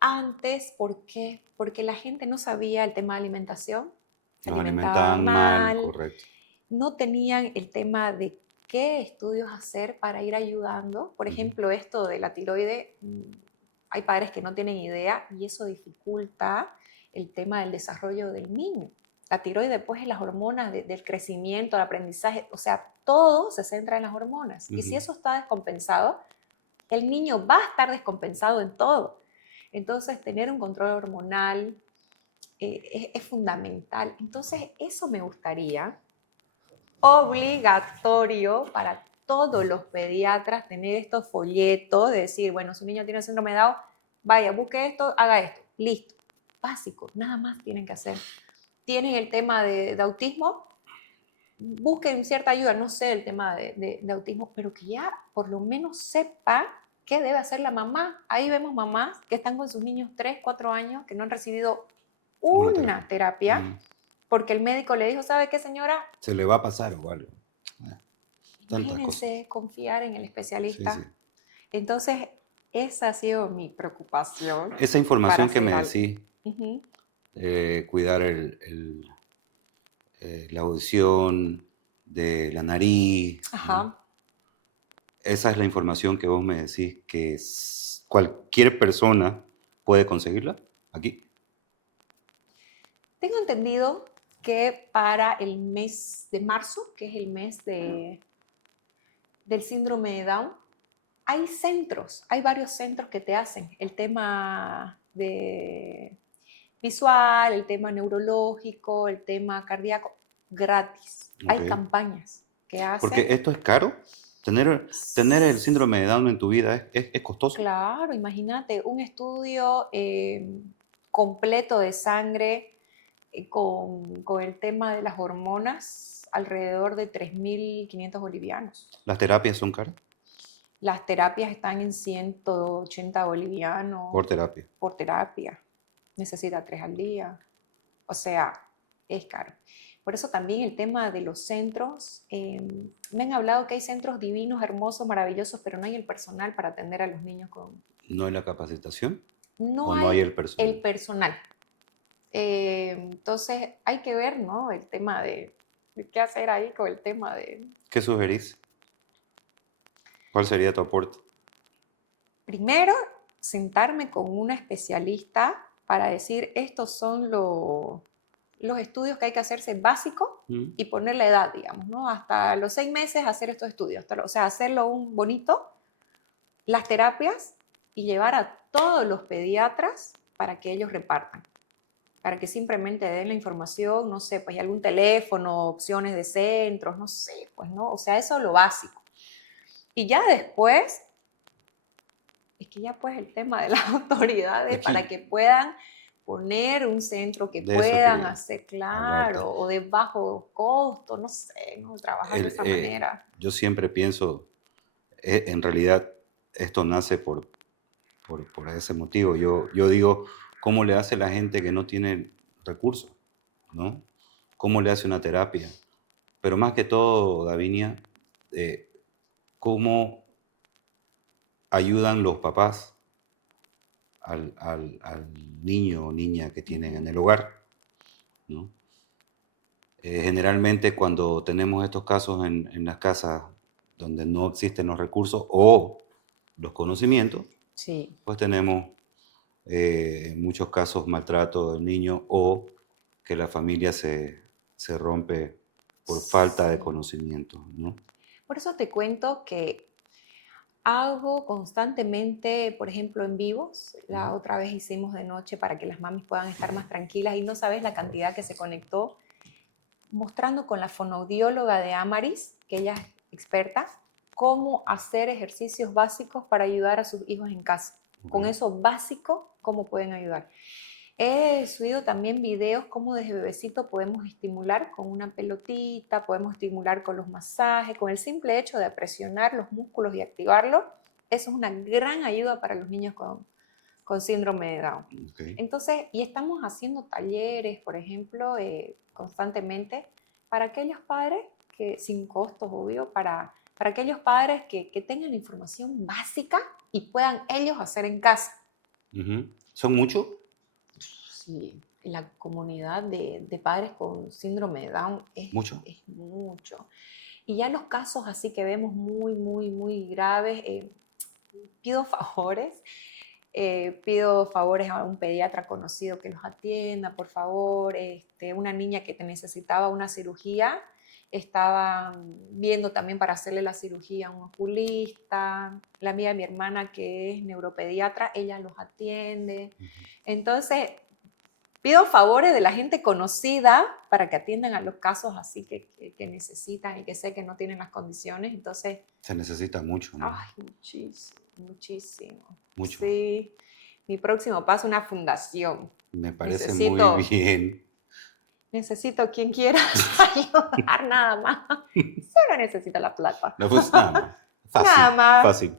antes, ¿por qué? Porque la gente no sabía el tema de alimentación, se Los alimentaban alimentaban mal, mal, correcto. no tenían el tema de qué estudios hacer para ir ayudando. Por ejemplo, esto de la tiroide, hay padres que no tienen idea y eso dificulta el tema del desarrollo del niño. La tiroide, pues, es las hormonas del crecimiento, del aprendizaje, o sea, todo se centra en las hormonas. Y si eso está descompensado, el niño va a estar descompensado en todo. Entonces, tener un control hormonal es fundamental. Entonces, eso me gustaría, obligatorio para todos los pediatras, tener estos folletos de decir, bueno, su niño tiene síndrome de Down, vaya, busque esto, haga esto, listo. Básico, nada más tienen que hacer. Tienen el tema de autismo, busquen cierta ayuda, no sé el tema de autismo, pero que ya por lo menos sepa qué debe hacer la mamá. Ahí vemos mamás que están con sus niños 3, 4 años, que no han recibido una terapia, porque el médico le dijo, ¿sabe qué, señora? Se le va a pasar o algo. Tantas Imagínense confiar en el especialista. Sí, sí. Entonces, esa ha sido mi preocupación. Esa información para que me hacer decís, algo. cuidar la audición de la nariz, ¿no? Ajá. Esa es la información que vos me decís que cualquier persona puede conseguirla aquí. Tengo entendido que para el mes de marzo, que es el mes del síndrome de Down, hay varios centros que te hacen el tema de visual, el tema neurológico, el tema cardíaco, gratis. Hay Ok. campañas que hacen. Porque esto es caro. Tener el síndrome de Down en tu vida es costoso. Claro, imagínate, un estudio completo de sangre con el tema de las hormonas, alrededor de 3.500 bolivianos. ¿Las terapias son caras? Las terapias están en 180 bolivianos. Por terapia. Por terapia. Necesita 3 al día. O sea, es caro. Por eso también el tema de los centros, me han hablado que hay centros divinos, hermosos, maravillosos, pero no hay el personal para atender a los niños con... ¿No hay la capacitación? No ¿O no hay el personal? El personal. Entonces hay que ver, ¿no? El tema de qué hacer ahí con el tema de... ¿Qué sugerís? ¿Cuál sería tu aporte? Primero, sentarme con una especialista para decir, estos son los estudios que hay que hacerse básicos y poner la edad, digamos, ¿no? Hasta los 6 meses hacer estos estudios, o sea, hacerlo un bonito, las terapias y llevar a todos los pediatras para que ellos repartan, para que simplemente den la información, no sé, pues algún teléfono, opciones de centros, no sé, pues, ¿no? O sea, eso es lo básico. Y ya después, es que ya pues el tema de las autoridades para que puedan poner un centro que puedan hacer, claro, o de bajo costo, no sé, ¿no? Trabajar de esa manera. Yo siempre pienso, en realidad, esto nace por ese motivo. Yo digo, ¿cómo le hace la gente que no tiene recursos? ¿No? ¿Cómo le hace una terapia? Pero más que todo, Davinia, ¿cómo ayudan los papás al niño o niña que tienen en el hogar? ¿No? Generalmente cuando tenemos estos casos en las casas donde no existen los recursos o los conocimientos, sí, pues tenemos en muchos casos maltrato del niño o que la familia se rompe por falta de conocimiento, ¿no? Por eso te cuento que hago constantemente, por ejemplo, en vivos. La otra vez hicimos de noche para que las mamis puedan estar más tranquilas y no sabes la cantidad que se conectó, mostrando con la fonoaudióloga de Amaris, que ella experta, cómo hacer ejercicios básicos para ayudar a sus hijos en casa. Con eso básico, cómo pueden ayudar. He subido también videos cómo desde bebecito podemos estimular con una pelotita, podemos estimular con los masajes, con el simple hecho de presionar los músculos y activarlos. Eso es una gran ayuda para los niños con síndrome de Down. Okay. Entonces, y estamos haciendo talleres, por ejemplo, constantemente para aquellos padres que, sin costos, obvio, para aquellos padres que tengan información básica y puedan ellos hacer en casa. ¿Son muchos? Sí, la comunidad de padres con síndrome de Down ¿Mucho? es mucho. Y ya los casos así que vemos muy, muy, muy graves, pido favores. Pido favores a un pediatra conocido que los atienda, por favor. Una niña que necesitaba una cirugía, estaban viendo también para hacerle la cirugía a un oculista. La amiga de mi hermana que es neuropediatra, ella los atiende. Entonces, pido favores de la gente conocida para que atiendan a los casos así que necesitan y que sé que no tienen las condiciones. Entonces, se necesita mucho, ¿no? Ay, muchísimo, muchísimo. Mucho. Sí, mi próximo paso es una fundación. Me parece Necesito- muy bien. Necesito quien quiera ayudar nada más. Solo necesito la plata. No, pues nada más. Fácil. Nada más. Fácil.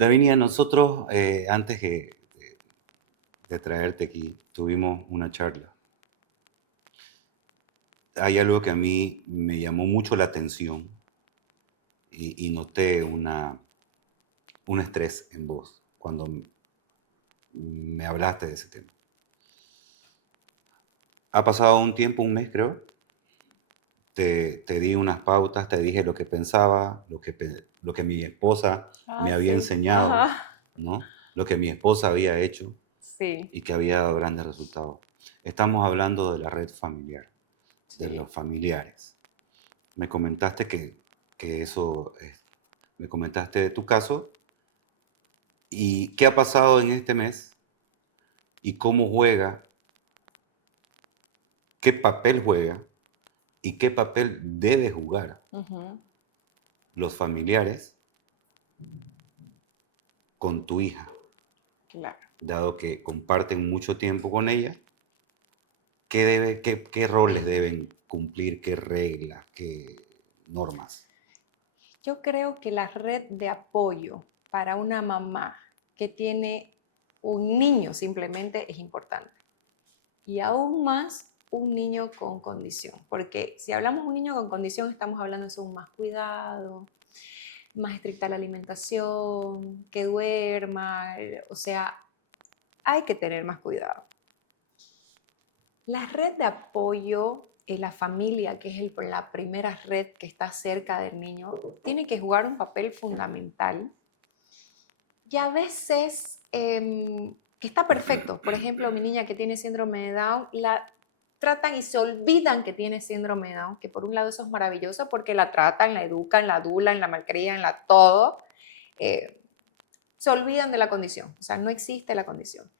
Davinia, nosotros antes de traerte aquí, tuvimos una charla. Hay algo que a mí me llamó mucho la atención y noté un estrés en vos cuando me hablaste de ese tema. Ha pasado un tiempo, un mes creo. Te di unas pautas, te dije lo que pensaba, lo que mi esposa me había Sí. enseñado, Ajá. ¿no? Lo que mi esposa había hecho Sí. y que había dado grandes resultados. Estamos hablando de la red familiar, de Sí. los familiares. Me comentaste que eso, me comentaste de tu caso y qué ha pasado en este mes y cómo juega, qué papel juega y qué papel debe jugar Ujú. los familiares con tu hija, Claro. dado que comparten mucho tiempo con ella. ¿Qué roles deben cumplir, qué reglas, qué normas? Yo creo que la red de apoyo para una mamá que tiene un niño simplemente es importante. Y aún más un niño con condición, porque si hablamos de un niño con condición estamos hablando de un más cuidado, más estricta la alimentación, que duerma, o sea, hay que tener más cuidado. La red de apoyo en la familia, que es la primera red que está cerca del niño, tiene que jugar un papel fundamental. Y a veces, que está perfecto, por ejemplo, mi niña que tiene síndrome de Down, la tratan y se olvidan que tiene síndrome de Down, que por un lado eso es maravilloso porque la tratan, la educan, la adulan, la malcrían, la todo. Se olvidan de la condición, o sea, no existe la condición.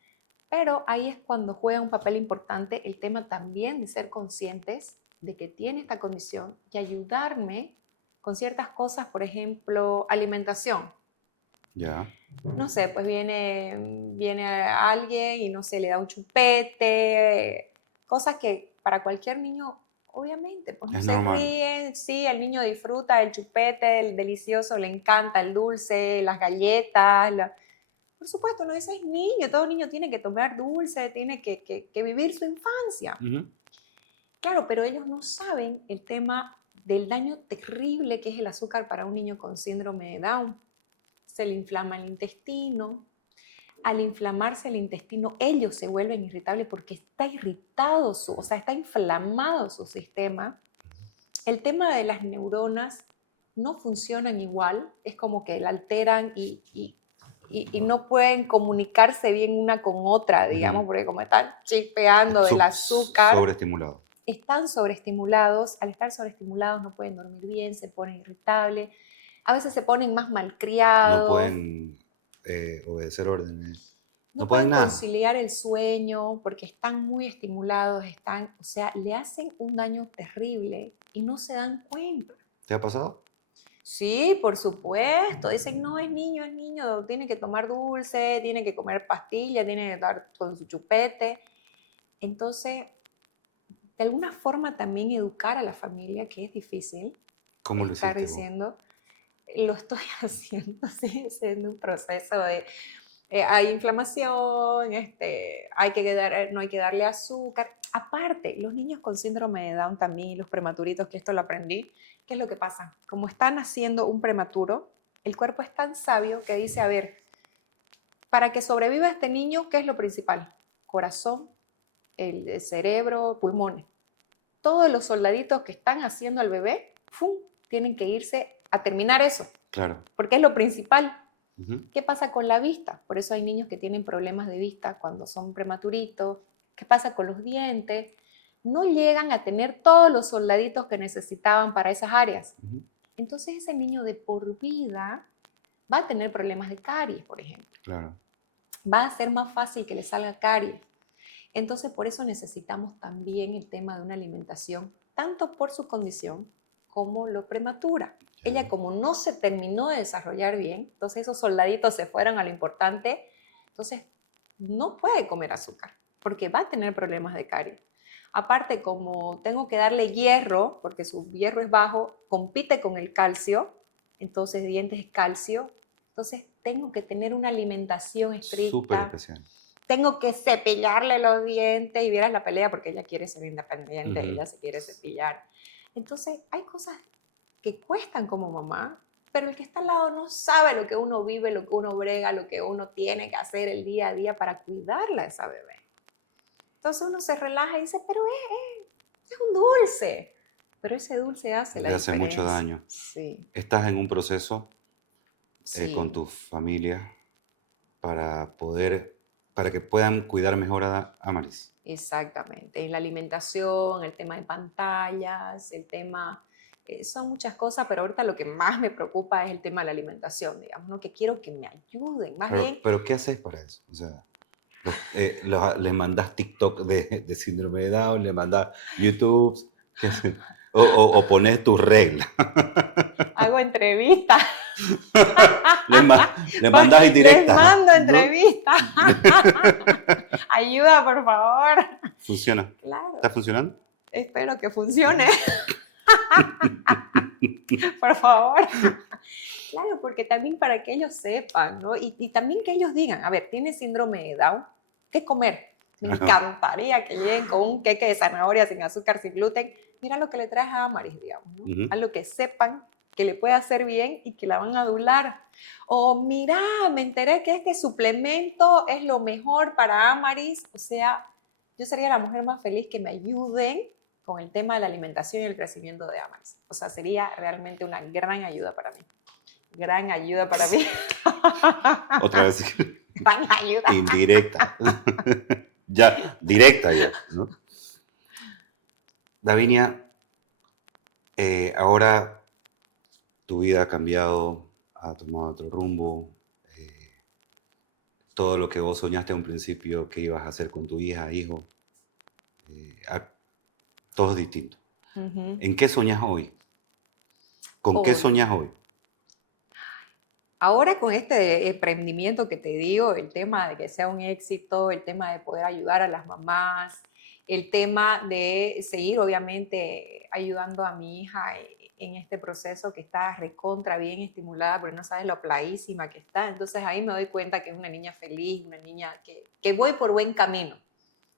Pero ahí es cuando juega un papel importante el tema también de ser conscientes de que tiene esta condición y ayudarme con ciertas cosas, por ejemplo, alimentación. Ya. No sé, pues viene alguien y no sé, le da un chupete, cosas que para cualquier niño, obviamente, pues no Es se normal. ríen, sí, el niño disfruta el chupete, el delicioso, le encanta el dulce, las galletas, por supuesto, no, ese es niño, todo niño tiene que tomar dulce, tiene que vivir su infancia. Claro, pero ellos no saben el tema del daño terrible que es el azúcar para un niño con síndrome de Down. Se le inflama el intestino. Al inflamarse el intestino, ellos se vuelven irritables porque está irritado, o sea, está inflamado su sistema. El tema de las neuronas no funcionan igual, es como que la alteran y no pueden comunicarse bien una con otra, digamos, porque como están chispeando del azúcar, Sobreestimulado. están sobreestimulados. Al estar sobreestimulados no pueden dormir bien, se ponen irritables, a veces se ponen más malcriados. No pueden obedecer órdenes. No pueden pueden nada. conciliar el sueño porque están muy estimulados, o sea, le hacen un daño terrible y no se dan cuenta. ¿Te ha pasado? Sí, por supuesto. Dicen, no, es niño, tiene que tomar dulce, tiene que comer pastillas, tiene que estar con su chupete. Entonces, de alguna forma también educar a la familia, que es difícil, ¿Cómo lo estar hiciste vos? diciendo, lo estoy haciendo, sí, siendo un proceso de, hay inflamación, no hay que darle azúcar. Aparte, los niños con síndrome de Down también y los prematuritos, que esto lo aprendí, ¿qué es lo que pasa? Como están haciendo un prematuro, el cuerpo es tan sabio que dice, a ver, para que sobreviva este niño, ¿qué es lo principal? Corazón, el cerebro, pulmones. Todos los soldaditos que están haciendo al bebé, ¡fum!, tienen que irse a terminar eso, Claro. porque es lo principal. Ujú. ¿Qué pasa con la vista? Por eso hay niños que tienen problemas de vista cuando son prematuritos. ¿Qué pasa con los dientes? No llegan a tener todos los soldaditos que necesitaban para esas áreas. Ujú. Entonces ese niño de por vida va a tener problemas de caries, por ejemplo. Claro. Va a ser más fácil que le salga caries. Entonces, por eso necesitamos también el tema de una alimentación, tanto por su condición como lo prematura. Ya. Ella, como no se terminó de desarrollar bien, entonces esos soldaditos se fueron a lo importante, entonces no puede comer azúcar, porque va a tener problemas de caries. Aparte, como tengo que darle hierro, porque su hierro es bajo, compite con el calcio, entonces dientes es calcio, entonces tengo que tener una alimentación Súper estricta, especial. tengo que cepillarle los dientes y vieras la pelea porque ella quiere ser independiente, Ujú. ella se quiere cepillar. Entonces, hay cosas que cuestan como mamá, pero el que está al lado no sabe lo que uno vive, lo que uno brega, lo que uno tiene que hacer el día a día para cuidarla a esa bebé. Entonces uno se relaja y dice, pero es un dulce. Pero ese dulce hace la Le hace mucho diferencia. daño. Sí, Estás en un proceso con sí. tu familia para poder, para que puedan cuidar mejor a Maris. Exactamente, en la alimentación, el tema de pantallas, el tema, son muchas cosas, pero ahorita lo que más me preocupa es el tema de la alimentación, digamos, ¿no? Que quiero que me ayuden, más bien, Pero ¿qué haces para eso? O sea, les mandas TikTok de síndrome de Down, le mandas YouTube, ¿qué haces? O pones tus reglas. hago entrevistas, Le mandas les indirectas, mando ¿no? entrevistas, ayuda por favor. Funciona. ¿Está Claro, funcionando? espero que funcione, por favor. Claro, porque también para que ellos sepan, ¿no? Y también que ellos digan, a ver, ¿tienes síndrome de Down? ¿Qué comer? Me encantaría que lleguen con un queque de zanahoria sin azúcar, sin gluten. Mira lo que le traes a Amaris, digamos, ¿no? Ujú. A lo que sepan que le puede hacer bien y que la van a adular. O mira, me enteré que este suplemento es lo mejor para Amaris. O sea, yo sería la mujer más feliz que me ayuden con el tema de la alimentación y el crecimiento de Amaris. O sea, sería realmente una gran ayuda para mí. Gran ayuda para mí. Otra vez. Gran ayuda. Indirecta. Ya, directa ya, ¿no? Davinia, ahora tu vida ha cambiado, ha tomado otro rumbo. Todo lo que vos soñaste a un principio que ibas a hacer con tu hija, hijo, todo es distinto. Uh-huh. ¿En qué soñas hoy? ¿Con qué Hoy. soñas hoy? Ahora con este emprendimiento que te digo, el tema de que sea un éxito, el tema de poder ayudar a las mamás, el tema de seguir obviamente ayudando a mi hija en este proceso que está recontra bien estimulada, porque no sabes lo plaísima que está. Entonces ahí me doy cuenta que es una niña feliz, una niña que voy por buen camino.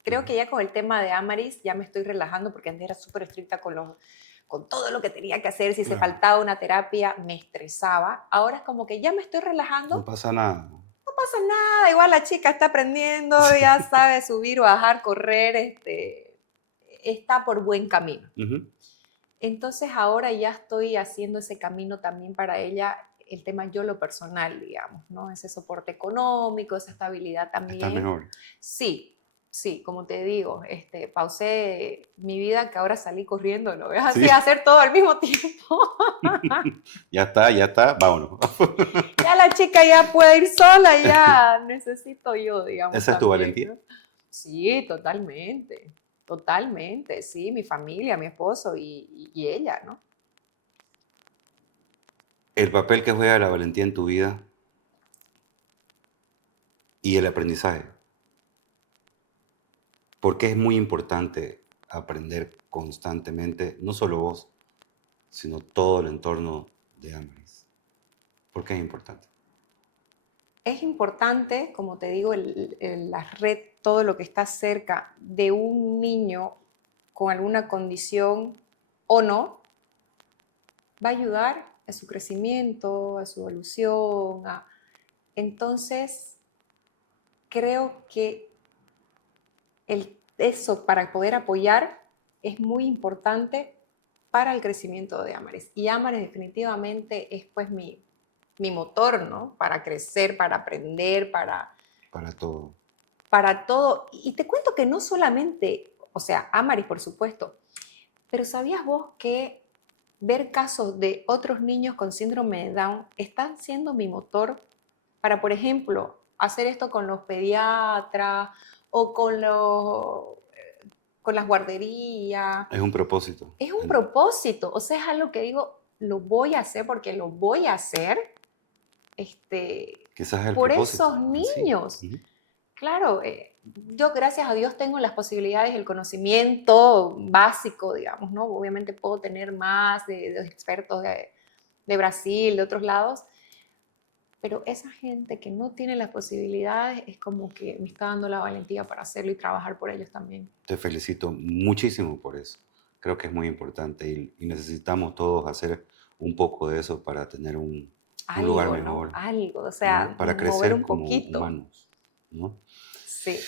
Creo que ya con el tema de Amaris ya me estoy relajando porque antes era súper estricta con todo lo que tenía que hacer. Si se Claro, faltaba una terapia, me estresaba. Ahora es como que ya me estoy relajando, no pasa nada. no pasa nada. Igual la chica está aprendiendo, ya sabe subir, bajar, correr, está por buen camino. Ujú. Entonces ahora ya estoy haciendo ese camino también para ella, el tema yo lo personal, digamos, ¿no? Ese soporte económico, esa estabilidad Estás también. mejor. Sí, sí, como te digo, pausé mi vida que ahora salí corriendo, ¿no? Es así, Sí. hacer todo al mismo tiempo. Ya está, vámonos. Ya la chica ya puede ir sola, ya necesito yo, digamos, ¿Esa es tu también, valentía? ¿no? Sí, totalmente, sí, mi familia, mi esposo y ella, ¿no? el papel que juega la valentía en tu vida y el aprendizaje. Porque es muy importante aprender constantemente, no solo vos, sino todo el entorno de Amaris. ¿Por qué es importante? Es importante, como te digo, la red, todo lo que está cerca de un niño con alguna condición o no, va a ayudar a su crecimiento, a su evolución. Entonces, creo que eso para poder apoyar es muy importante para el crecimiento de Amaris. Y Amaris definitivamente es pues mi motor, ¿no? Para crecer, para aprender, Para todo. para todo. Y te cuento que no solamente, o sea, Amaris, por supuesto, pero ¿sabías vos que ver casos de otros niños con síndrome de Down están siendo mi motor para, por ejemplo, hacer esto con los pediatras o con las guarderías? Es un propósito. Es un propósito, o sea, es algo que digo, lo voy a hacer porque lo voy a hacer Quizás es el por propósito esos niños. Sí. Claro, yo gracias a Dios tengo las posibilidades, el conocimiento básico, digamos, ¿no? Obviamente puedo tener más de expertos de Brasil, de otros lados, pero esa gente que no tiene las posibilidades es como que me está dando la valentía para hacerlo y trabajar por ellos también. Te felicito muchísimo por eso. Creo que es muy importante y necesitamos todos hacer un poco de eso para tener un lugar mejor. ¿No? Algo, o sea, ¿no? Para mover crecer un como poquito. humanos. ¿no? Sí.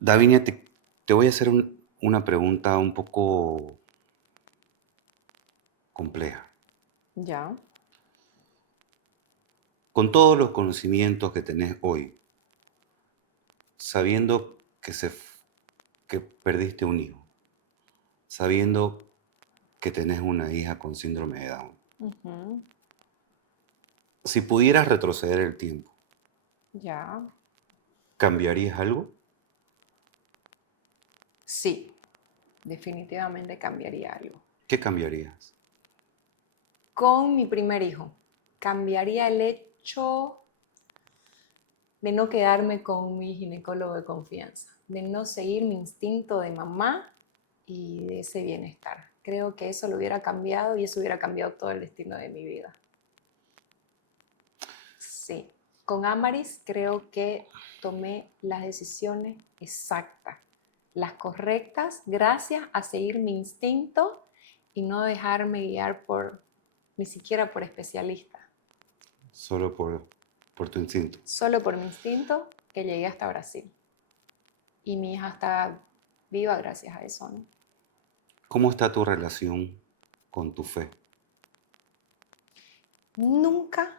Davinia, te voy a hacer una pregunta un poco compleja. Ya. Con todos los conocimientos que tenés hoy, sabiendo que perdiste un hijo, sabiendo que tenés una hija con síndrome de Down, Uh-huh. si pudieras retroceder el tiempo, Ya. ¿cambiarías algo? Sí, definitivamente cambiaría algo. ¿Qué cambiarías? Con mi primer hijo, cambiaría el hecho de no quedarme con mi ginecólogo de confianza, de no seguir mi instinto de mamá y de ese bienestar. Creo que eso lo hubiera cambiado y eso hubiera cambiado todo el destino de mi vida. Sí, con Amaris creo que tomé las decisiones exactas, las correctas, gracias a seguir mi instinto y no dejarme guiar ni siquiera por especialistas. Solo por tu instinto. Solo por mi instinto que llegué hasta Brasil. Y mi hija está viva gracias a eso, ¿no? ¿Cómo está tu relación con tu fe? Nunca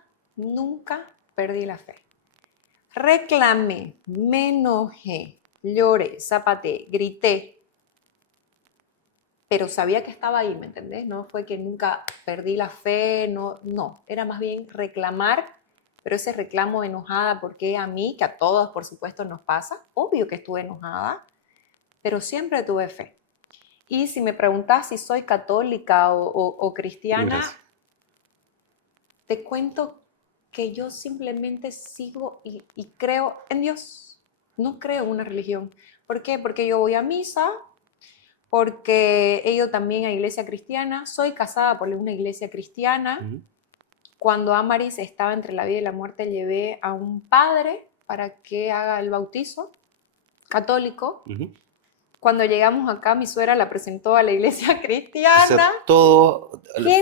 perdí la fe. Reclamé, me enojé, lloré, zapateé, grité, pero sabía que estaba ahí, ¿me entendés? No fue que nunca perdí la fe, no, era más bien reclamar, pero ese reclamo enojada, porque a mí, que a todos por supuesto nos pasa, obvio que estuve enojada, pero siempre tuve fe. Y si me preguntas si soy católica o cristiana, Gracias. te cuento que yo simplemente sigo y creo en Dios. No creo en una religión. ¿Por qué? Porque yo voy a misa, porque he ido también a iglesia cristiana, soy casada por una iglesia cristiana. Uh-huh. Cuando Amaris estaba entre la vida y la muerte, llevé a un padre para que haga el bautizo católico. Uh-huh. Cuando llegamos acá, mi suegra la presentó a la iglesia cristiana. O sea, todo,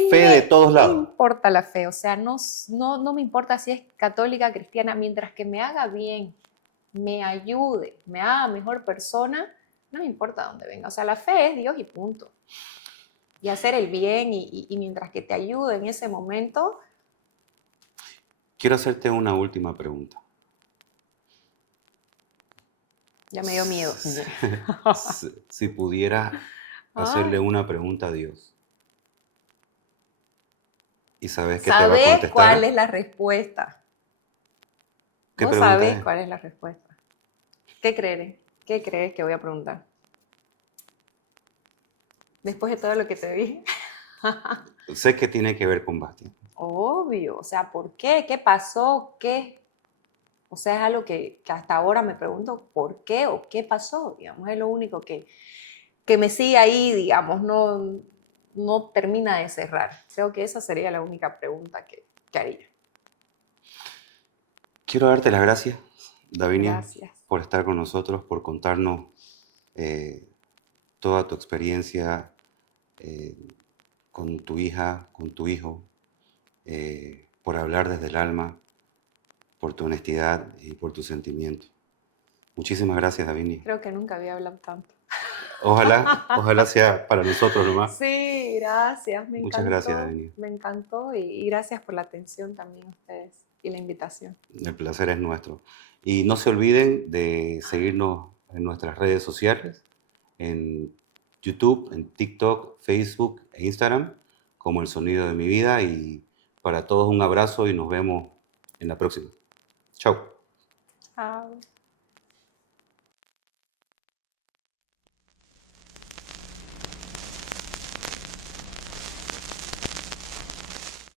fe de todos lados. ¿Qué me importa la fe? O sea, no me importa si es católica, cristiana, mientras que me haga bien, me ayude, me haga mejor persona, no me importa dónde venga. O sea, la fe es Dios y punto. Y hacer el bien y mientras que te ayude en ese momento. Quiero hacerte una última pregunta. Ya me dio miedo. Si pudieras hacerle una pregunta a Dios y sabes que te va a contestar. ¿Sabes cuál es la respuesta? ¿Qué Vos pregunta sabés es? cuál es la respuesta. ¿Qué crees? ¿Qué crees que voy a preguntar? Después de todo lo que te dije. Sé que tiene que ver con Bastián. Obvio, o sea, ¿por qué? ¿Qué pasó? ¿Qué? O sea, es algo que hasta ahora me pregunto por qué o qué pasó, digamos, es lo único que me sigue ahí, digamos, no termina de cerrar. Creo que esa sería la única pregunta que haría. Quiero darte las gracias, Davinia, Gracias. por estar con nosotros, por contarnos eh, toda tu experiencia eh, con tu hija, con tu hijo, por hablar desde el alma, por tu honestidad y por tus sentimientos. Muchísimas gracias, Davinia. Creo que nunca había hablado tanto. Ojalá sea para nosotros nomás. Sí, gracias, Muchas gracias, Davinia. me encantó y gracias por la atención también a ustedes y la invitación. El placer es nuestro. Y no se olviden de seguirnos en nuestras redes sociales, en YouTube, en TikTok, Facebook e Instagram, como El Sonido de mi Vida. Y para todos un abrazo y nos vemos en la próxima. Chao. Chao.